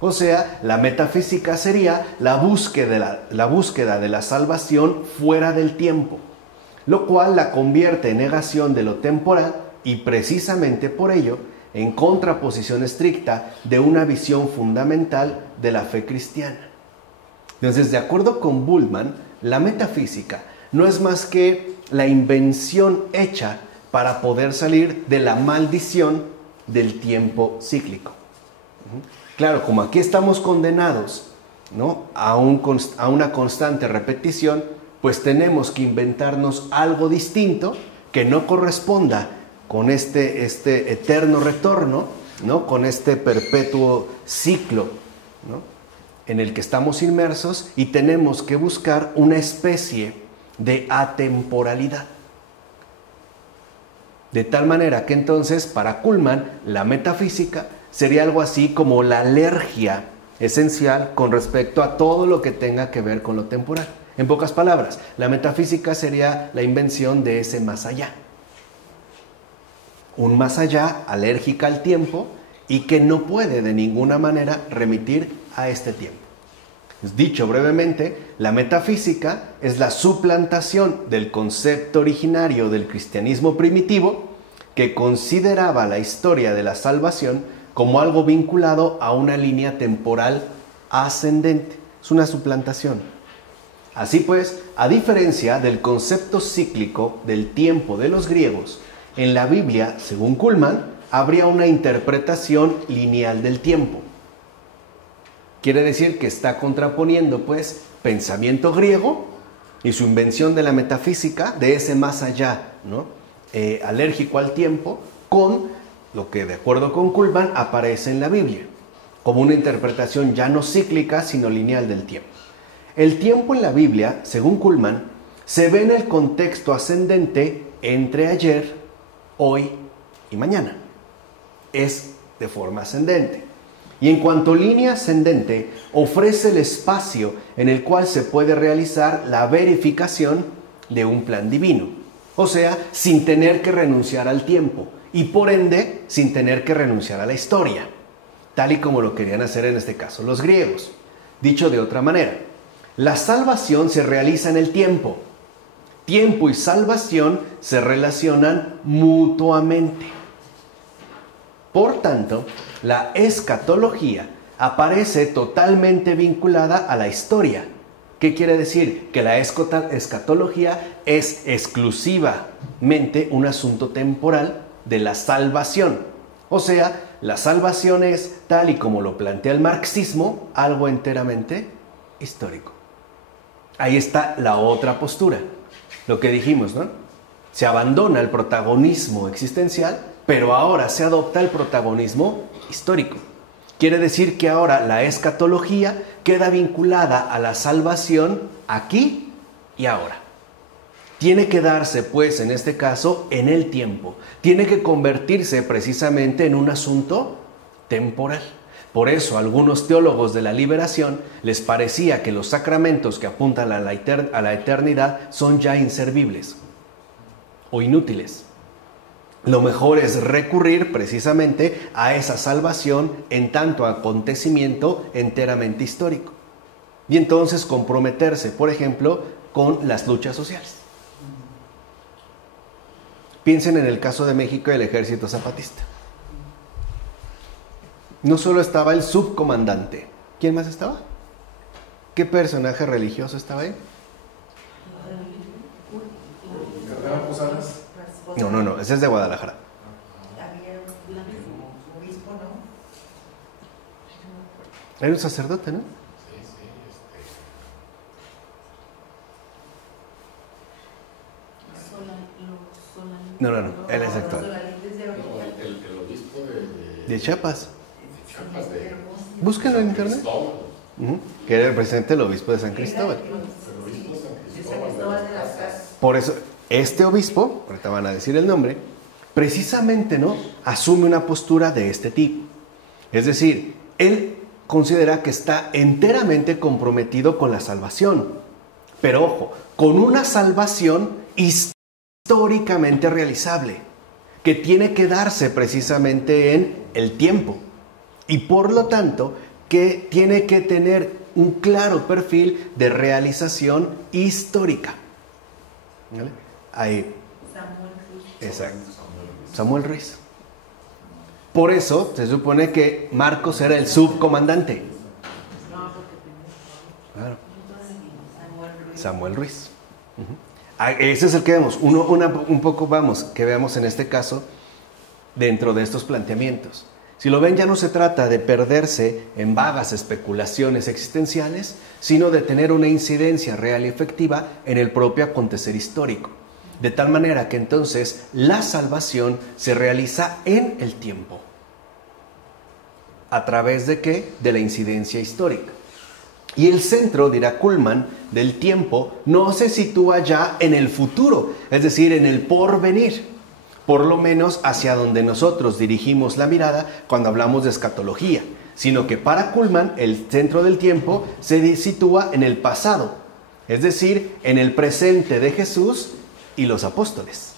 O sea, la metafísica sería la búsqueda de la salvación fuera del tiempo, lo cual la convierte en negación de lo temporal y precisamente por ello en contraposición estricta de una visión fundamental de la fe cristiana. Entonces, de acuerdo con Bullmann, la metafísica no es más que la invención hecha para poder salir de la maldición del tiempo cíclico. Claro, como aquí estamos condenados, ¿no?, a una constante repetición, pues tenemos que inventarnos algo distinto que no corresponda con este eterno retorno, ¿no? Con este perpetuo ciclo, ¿no? En el que estamos inmersos, y tenemos que buscar una especie de atemporalidad. De tal manera que entonces para Kuhlmann la metafísica sería algo así como la alergia esencial con respecto a todo lo que tenga que ver con lo temporal. En pocas palabras, la metafísica sería la invención de ese más allá. Un más allá alérgica al tiempo y que no puede de ninguna manera remitir a este tiempo. Dicho brevemente, la metafísica es la suplantación del concepto originario del cristianismo primitivo, que consideraba la historia de la salvación como algo vinculado a una línea temporal ascendente. Es una suplantación. Así pues, a diferencia del concepto cíclico del tiempo de los griegos, en la Biblia, según Kuhlmann, habría una interpretación lineal del tiempo. Quiere decir que está contraponiendo, pues, pensamiento griego y su invención de la metafísica, de ese más allá, ¿no? Alérgico al tiempo, con lo que, de acuerdo con Kuhlmann, aparece en la Biblia, como una interpretación ya no cíclica, sino lineal del tiempo. El tiempo en la Biblia, según Kuhlmann, se ve en el contexto ascendente entre ayer, hoy y mañana. Es de forma ascendente. Y en cuanto línea ascendente, ofrece el espacio en el cual se puede realizar la verificación de un plan divino. O sea, sin tener que renunciar al tiempo y por ende sin tener que renunciar a la historia, tal y como lo querían hacer en este caso los griegos. Dicho de otra manera, la salvación se realiza en el tiempo. Tiempo y salvación se relacionan mutuamente. Por tanto, la escatología aparece totalmente vinculada a la historia. ¿Qué quiere decir? Que la escatología es exclusivamente un asunto temporal de la salvación. O sea, la salvación es, tal y como lo plantea el marxismo, algo enteramente histórico. Ahí está la otra postura. Lo que dijimos, ¿no? Se abandona el protagonismo existencial, pero ahora se adopta el protagonismo histórico. Quiere decir que ahora la escatología queda vinculada a la salvación aquí y ahora. Tiene que darse, pues, en este caso, en el tiempo. Tiene que convertirse precisamente en un asunto temporal. Por eso a algunos teólogos de la liberación les parecía que los sacramentos que apuntan a la eternidad son ya inservibles o inútiles. Lo mejor es recurrir precisamente a esa salvación en tanto acontecimiento enteramente histórico. Y entonces comprometerse, por ejemplo, con las luchas sociales. Piensen en el caso de México y el Ejército Zapatista. No solo estaba el subcomandante. ¿Quién más estaba? ¿Qué personaje religioso estaba ahí? No, ese es de Guadalajara. Era un sacerdote, ¿no? No, él es actual. El obispo de Chiapas. Búsquenlo en internet. Que era el presidente del obispo de San Cristóbal. Por eso, este obispo, ahorita van a decir el nombre, precisamente, ¿no?, asume una postura de este tipo. Es decir, él considera que está enteramente comprometido con la salvación. Pero ojo, con una salvación históricamente realizable, que tiene que darse precisamente en el tiempo. Y por lo tanto, que tiene que tener un claro perfil de realización histórica. ¿Vale? Ahí. Exacto. Samuel Ruiz. Por eso se supone que Marcos era el subcomandante. Claro. Samuel Ruiz. Ese es el que vemos. Un poco vamos, que veamos en este caso, dentro de estos planteamientos. Si lo ven, ya no se trata de perderse en vagas especulaciones existenciales, sino de tener una incidencia real y efectiva en el propio acontecer histórico. De tal manera que entonces la salvación se realiza en el tiempo. ¿A través de qué? De la incidencia histórica. Y el centro, dirá Kuhlman, del tiempo no se sitúa ya en el futuro, es decir, en el porvenir, por lo menos hacia donde nosotros dirigimos la mirada cuando hablamos de escatología, sino que para Kuhlman el centro del tiempo se sitúa en el pasado, es decir, en el presente de Jesús y los apóstoles.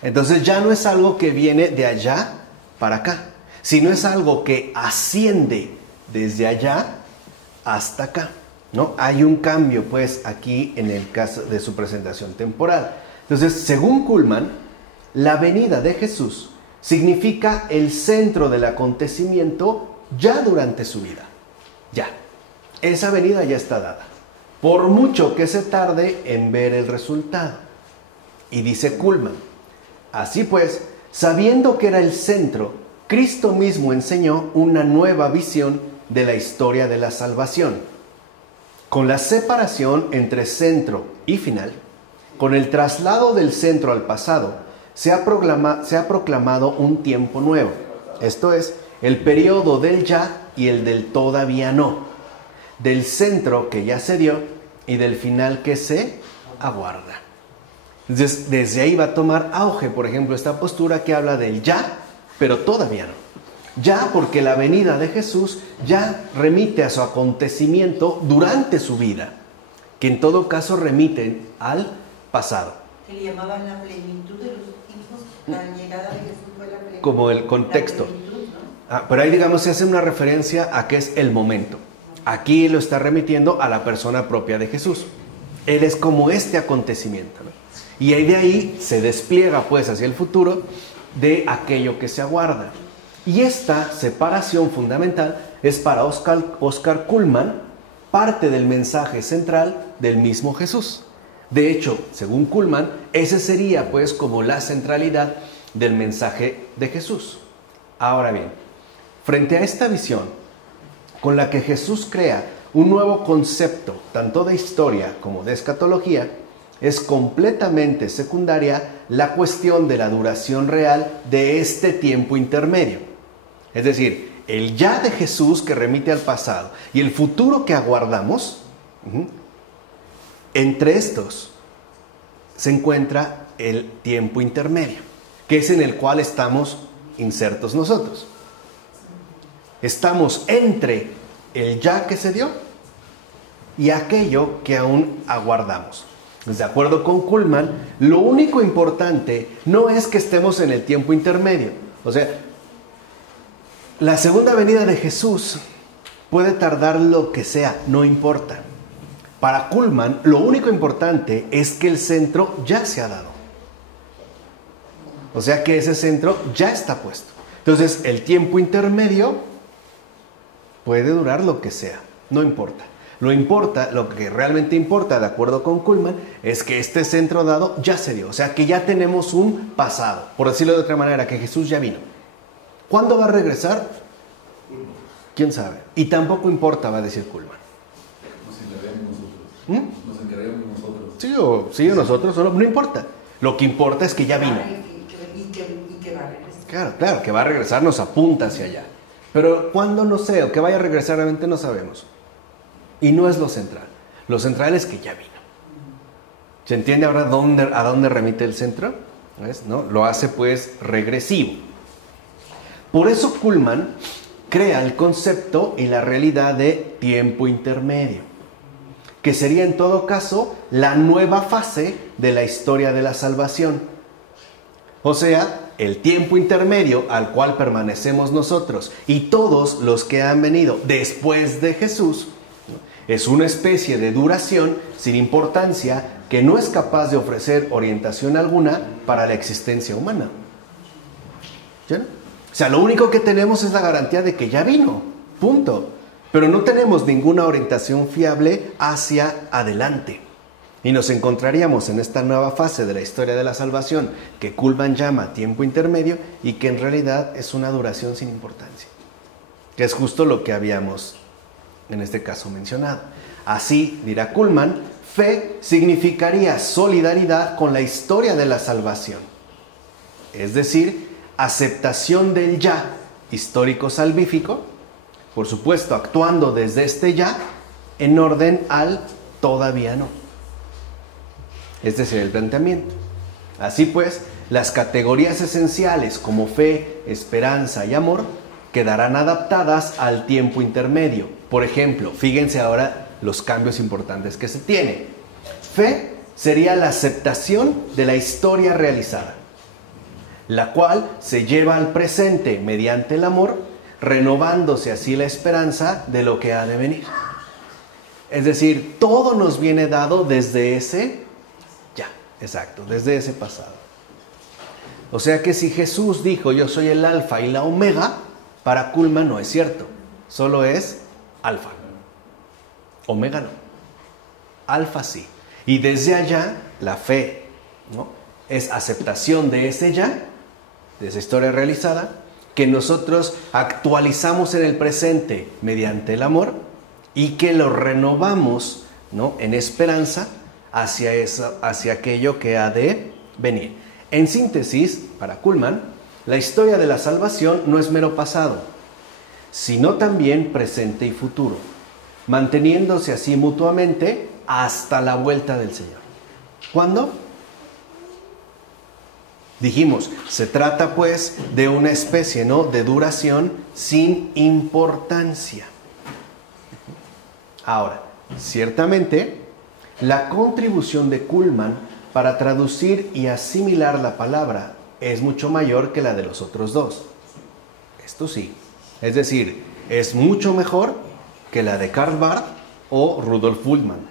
Entonces ya no es algo que viene de allá para acá, sino es algo que asciende desde allá hasta acá, ¿no? Hay un cambio, pues, aquí en el caso de su presentación temporal. Entonces, según Kuhlman, la venida de Jesús significa el centro del acontecimiento ya durante su vida. Ya. Esa venida ya está dada. Por mucho que se tarde en ver el resultado. Y dice Kuhlman, así pues, sabiendo que era el centro, Cristo mismo enseñó una nueva visión de la historia de la salvación. Con la separación entre centro y final, con el traslado del centro al pasado, se ha proclamado un tiempo nuevo. Esto es, el periodo del ya y el del todavía no. Del centro que ya se dio y del final que se aguarda. Entonces, desde ahí va a tomar auge, por ejemplo, esta postura que habla del ya, pero todavía no. Ya porque la venida de Jesús ya remite a su acontecimiento durante su vida, que en todo caso remiten al pasado. Que le llamaban la plenitud de los tiempos, la llegada de Jesús fue la plenitud. Como el contexto. Plenitud, ¿no? Pero ahí, digamos, se hace una referencia a que es el momento. Aquí lo está remitiendo a la persona propia de Jesús. Él es como este acontecimiento, ¿no? Y de ahí se despliega, pues, hacia el futuro de aquello que se aguarda. Y esta separación fundamental es para Oscar Kuhlman parte del mensaje central del mismo Jesús. De hecho, según Kuhlman, ese sería pues como la centralidad del mensaje de Jesús. Ahora bien, frente a esta visión con la que Jesús crea un nuevo concepto, tanto de historia como de escatología, es completamente secundaria la cuestión de la duración real de este tiempo intermedio. Es decir, el ya de Jesús que remite al pasado y el futuro que aguardamos, entre estos se encuentra el tiempo intermedio, que es en el cual estamos insertos nosotros. Estamos entre el ya que se dio y aquello que aún aguardamos. De acuerdo con Kuhlman, lo único importante no es que estemos en el tiempo intermedio. O sea, la segunda venida de Jesús puede tardar lo que sea, no importa. Para Kuhlman, lo único importante es que el centro ya se ha dado. O sea que ese centro ya está puesto. Entonces, el tiempo intermedio puede durar lo que sea, no importa. Lo que realmente importa, de acuerdo con Kuhlman, es que este centro dado ya se dio. O sea que ya tenemos un pasado, por decirlo de otra manera, que Jesús ya vino. ¿Cuándo va a regresar? ¿Quién sabe? Y tampoco importa, va a decir Kuhlman. Nos encargamos nosotros. Sí o nosotros, no importa. Lo que importa es que ya vino. Y que va a regresar. Claro, que va a regresar, nos apunta hacia allá. Pero cuándo, no sé, o que vaya a regresar realmente no sabemos. Y no es lo central. Lo central es que ya vino. ¿Se entiende ahora a dónde remite el centro? ¿Ves? ¿No? Lo hace pues regresivo. Por eso Kuhlman crea el concepto y la realidad de tiempo intermedio, que sería en todo caso la nueva fase de la historia de la salvación. O sea, el tiempo intermedio al cual permanecemos nosotros y todos los que han venido después de Jesús, es una especie de duración sin importancia que no es capaz de ofrecer orientación alguna para la existencia humana. ¿Ya? O sea, lo único que tenemos es la garantía de que ya vino, punto. Pero no tenemos ninguna orientación fiable hacia adelante. Y nos encontraríamos en esta nueva fase de la historia de la salvación que Kuhlman llama tiempo intermedio y que en realidad es una duración sin importancia, que es justo lo que habíamos en este caso mencionado. Así, dirá Kuhlman, fe significaría solidaridad con la historia de la salvación, es decir, aceptación del ya histórico salvífico, por supuesto actuando desde este ya en orden al todavía no. Este es el planteamiento. Así pues, las categorías esenciales como fe, esperanza y amor quedarán adaptadas al tiempo intermedio. Por ejemplo, fíjense ahora los cambios importantes que se tienen. Fe sería la aceptación de la historia realizada, la cual se lleva al presente mediante el amor, renovándose así la esperanza de lo que ha de venir. Es decir, todo nos viene dado desde ese exacto, desde ese pasado. O sea que si Jesús dijo yo soy el alfa y la omega, para Kuhlman no es cierto, solo es alfa. Omega no, alfa sí. Y desde allá la fe, ¿no?, es aceptación de ese ya, de esa historia realizada, que nosotros actualizamos en el presente mediante el amor y que lo renovamos, ¿no?, en esperanza hacia eso, hacia aquello que ha de venir. En síntesis, para Kuhlman, la historia de la salvación no es mero pasado, sino también presente y futuro, manteniéndose así mutuamente hasta la vuelta del Señor. ¿Cuándo? Dijimos, se trata pues de una especie, ¿no?, de duración sin importancia. Ahora, ciertamente, la contribución de Kuhlman para traducir y asimilar la palabra es mucho mayor que la de los otros dos. Esto sí, es decir, es mucho mejor que la de Karl Barth o Rudolf Bultmann.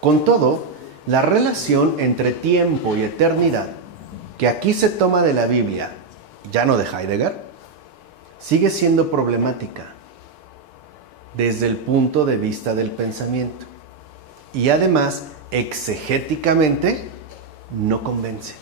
Con todo, la relación entre tiempo y eternidad, que aquí se toma de la Biblia, ya no de Heidegger, sigue siendo problemática desde el punto de vista del pensamiento. Y además, exegéticamente, no convence.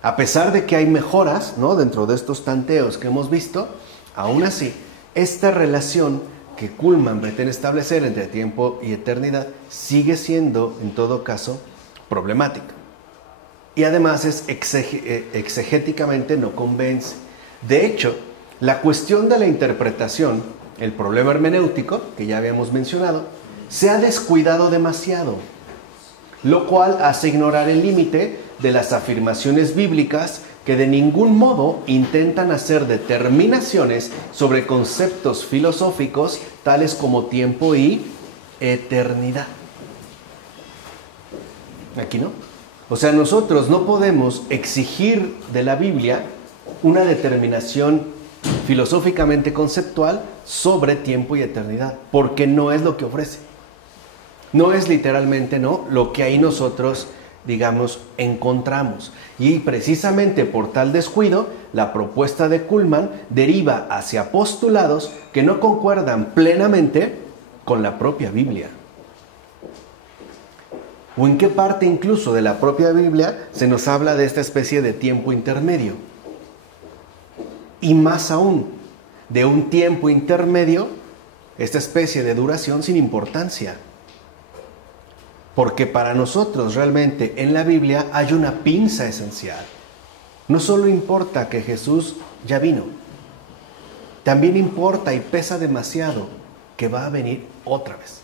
A pesar de que hay mejoras, ¿no?, dentro de estos tanteos que hemos visto, aún así, esta relación que Kuhlman pretende establecer entre tiempo y eternidad sigue siendo, en todo caso, problemática. Y además exegéticamente no convence. De hecho, la cuestión de la interpretación, el problema hermenéutico, que ya habíamos mencionado, se ha descuidado demasiado, lo cual hace ignorar el límite de las afirmaciones bíblicas que de ningún modo intentan hacer determinaciones sobre conceptos filosóficos tales como tiempo y eternidad. Aquí no. O sea, nosotros no podemos exigir de la Biblia una determinación filosóficamente conceptual sobre tiempo y eternidad, porque no es lo que ofrece. No es literalmente, ¿no?, lo que ahí nosotros, digamos, encontramos. Y precisamente por tal descuido, la propuesta de Kuhlman deriva hacia postulados que no concuerdan plenamente con la propia Biblia. ¿O en qué parte incluso de la propia Biblia se nos habla de esta especie de tiempo intermedio? Y más aún, de un tiempo intermedio, esta especie de duración sin importancia. Porque para nosotros realmente en la Biblia hay una pinza esencial. No solo importa que Jesús ya vino, también importa y pesa demasiado que va a venir otra vez.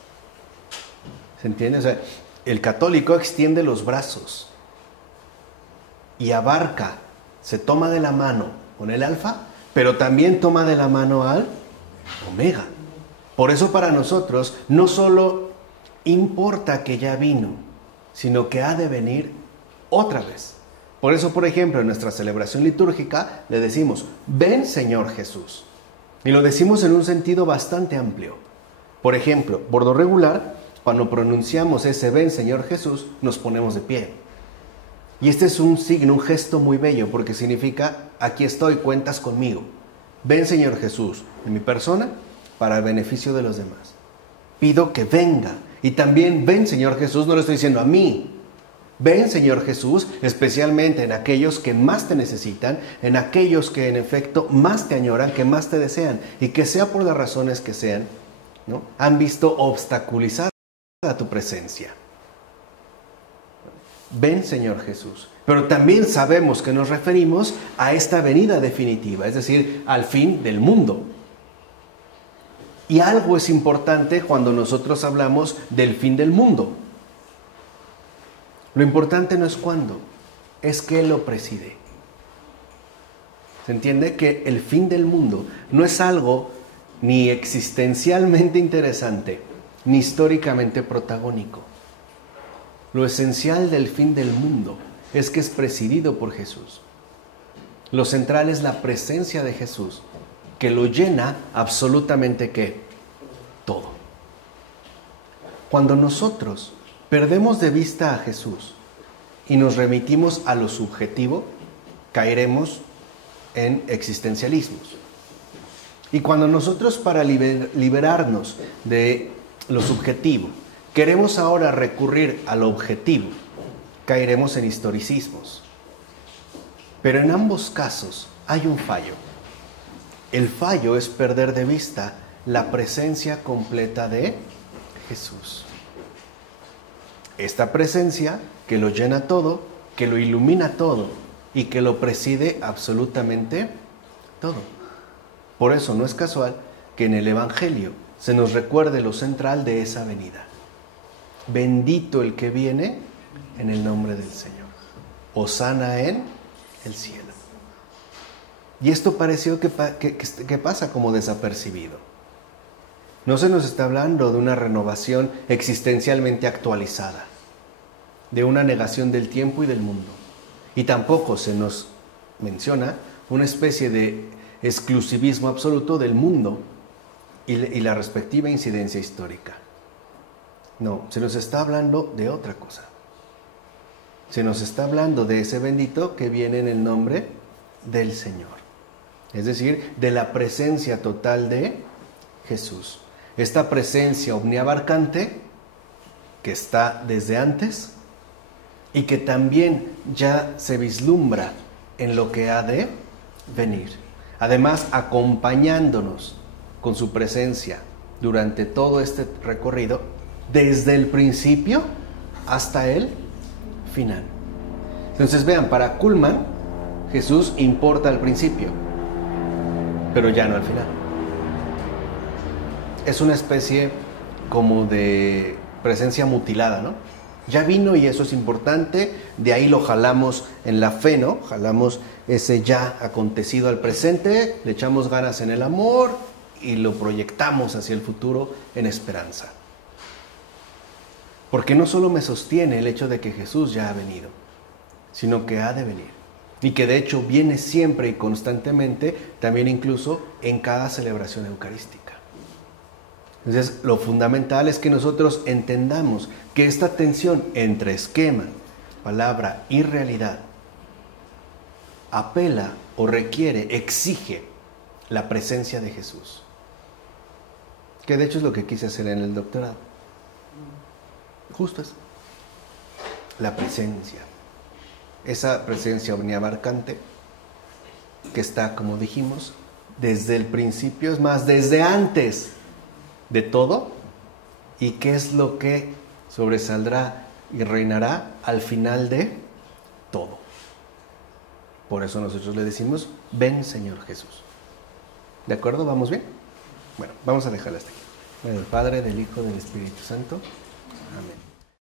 ¿Se entiende? O sea, el católico extiende los brazos y abarca, se toma de la mano con el alfa, pero también toma de la mano al omega. Por eso para nosotros no solo importa que ya vino, sino que ha de venir otra vez. Por eso, por ejemplo, en nuestra celebración litúrgica le decimos, ven Señor Jesús. Y lo decimos en un sentido bastante amplio. Por ejemplo, por lo regular, cuando pronunciamos ese ven Señor Jesús, nos ponemos de pie. Y este es un signo, un gesto muy bello, porque significa, aquí estoy, cuentas conmigo. Ven Señor Jesús, en mi persona, para el beneficio de los demás. Pido que venga Y también ven, Señor Jesús, no lo estoy diciendo a mí. Ven, Señor Jesús, especialmente en aquellos que más te necesitan, en aquellos que en efecto más te añoran, que más te desean, y que sea por las razones que sean, ¿no? Han visto obstaculizar a tu presencia. Ven, Señor Jesús. Pero también sabemos que nos referimos a esta venida definitiva, es decir, al fin del mundo. Y algo es importante cuando nosotros hablamos del fin del mundo. Lo importante no es cuándo, es que Él lo preside. ¿Se entiende? Que el fin del mundo no es algo ni existencialmente interesante, ni históricamente protagónico. Lo esencial del fin del mundo es que es presidido por Jesús. Lo central es la presencia de Jesús, que lo llena absolutamente ¿qué? Todo. Cuando nosotros perdemos de vista a Jesús y nos remitimos a lo subjetivo, caeremos en existencialismos. Y cuando nosotros para liberarnos de lo subjetivo queremos ahora recurrir a lo objetivo, caeremos en historicismos. Pero en ambos casos hay un fallo. El fallo es perder de vista la presencia completa de Jesús. Esta presencia que lo llena todo, que lo ilumina todo y que lo preside absolutamente todo. Por eso no es casual que en el Evangelio se nos recuerde lo central de esa venida. Bendito el que viene en el nombre del Señor. Hosana en el cielo. Y esto pareció que pasa como desapercibido. No se nos está hablando de una renovación existencialmente actualizada, de una negación del tiempo y del mundo. Y tampoco se nos menciona una especie de exclusivismo absoluto del mundo y la respectiva incidencia histórica. No, se nos está hablando de otra cosa. Se nos está hablando de ese bendito que viene en el nombre del Señor. Es decir, de la presencia total de Jesús. Esta presencia omniabarcante que está desde antes y que también ya se vislumbra en lo que ha de venir. Además, acompañándonos con su presencia durante todo este recorrido, desde el principio hasta el final. Entonces vean, para Kuhlman, Jesús importa al principio, pero ya no al final. Es una especie como de presencia mutilada, ¿no? Ya vino y eso es importante, de ahí lo jalamos en la fe, ¿no? Jalamos ese ya acontecido al presente, le echamos ganas en el amor y lo proyectamos hacia el futuro en esperanza. Porque no solo me sostiene el hecho de que Jesús ya ha venido, sino que ha de venir. Y que de hecho viene siempre y constantemente, también incluso en cada celebración eucarística. Entonces, lo fundamental es que nosotros entendamos que esta tensión entre esquema, palabra y realidad apela o requiere, exige la presencia de Jesús. Que de hecho es lo que quise hacer en el doctorado. Justo es la presencia. Esa presencia omniabarcante que está, como dijimos, desde el principio, es más, desde antes de todo, y qué es lo que sobresaldrá y reinará al final de todo. Por eso nosotros le decimos, ven Señor Jesús. ¿De acuerdo? ¿Vamos bien? Bueno, vamos a dejarla hasta aquí. En el Padre, del Hijo, del Espíritu Santo. Amén.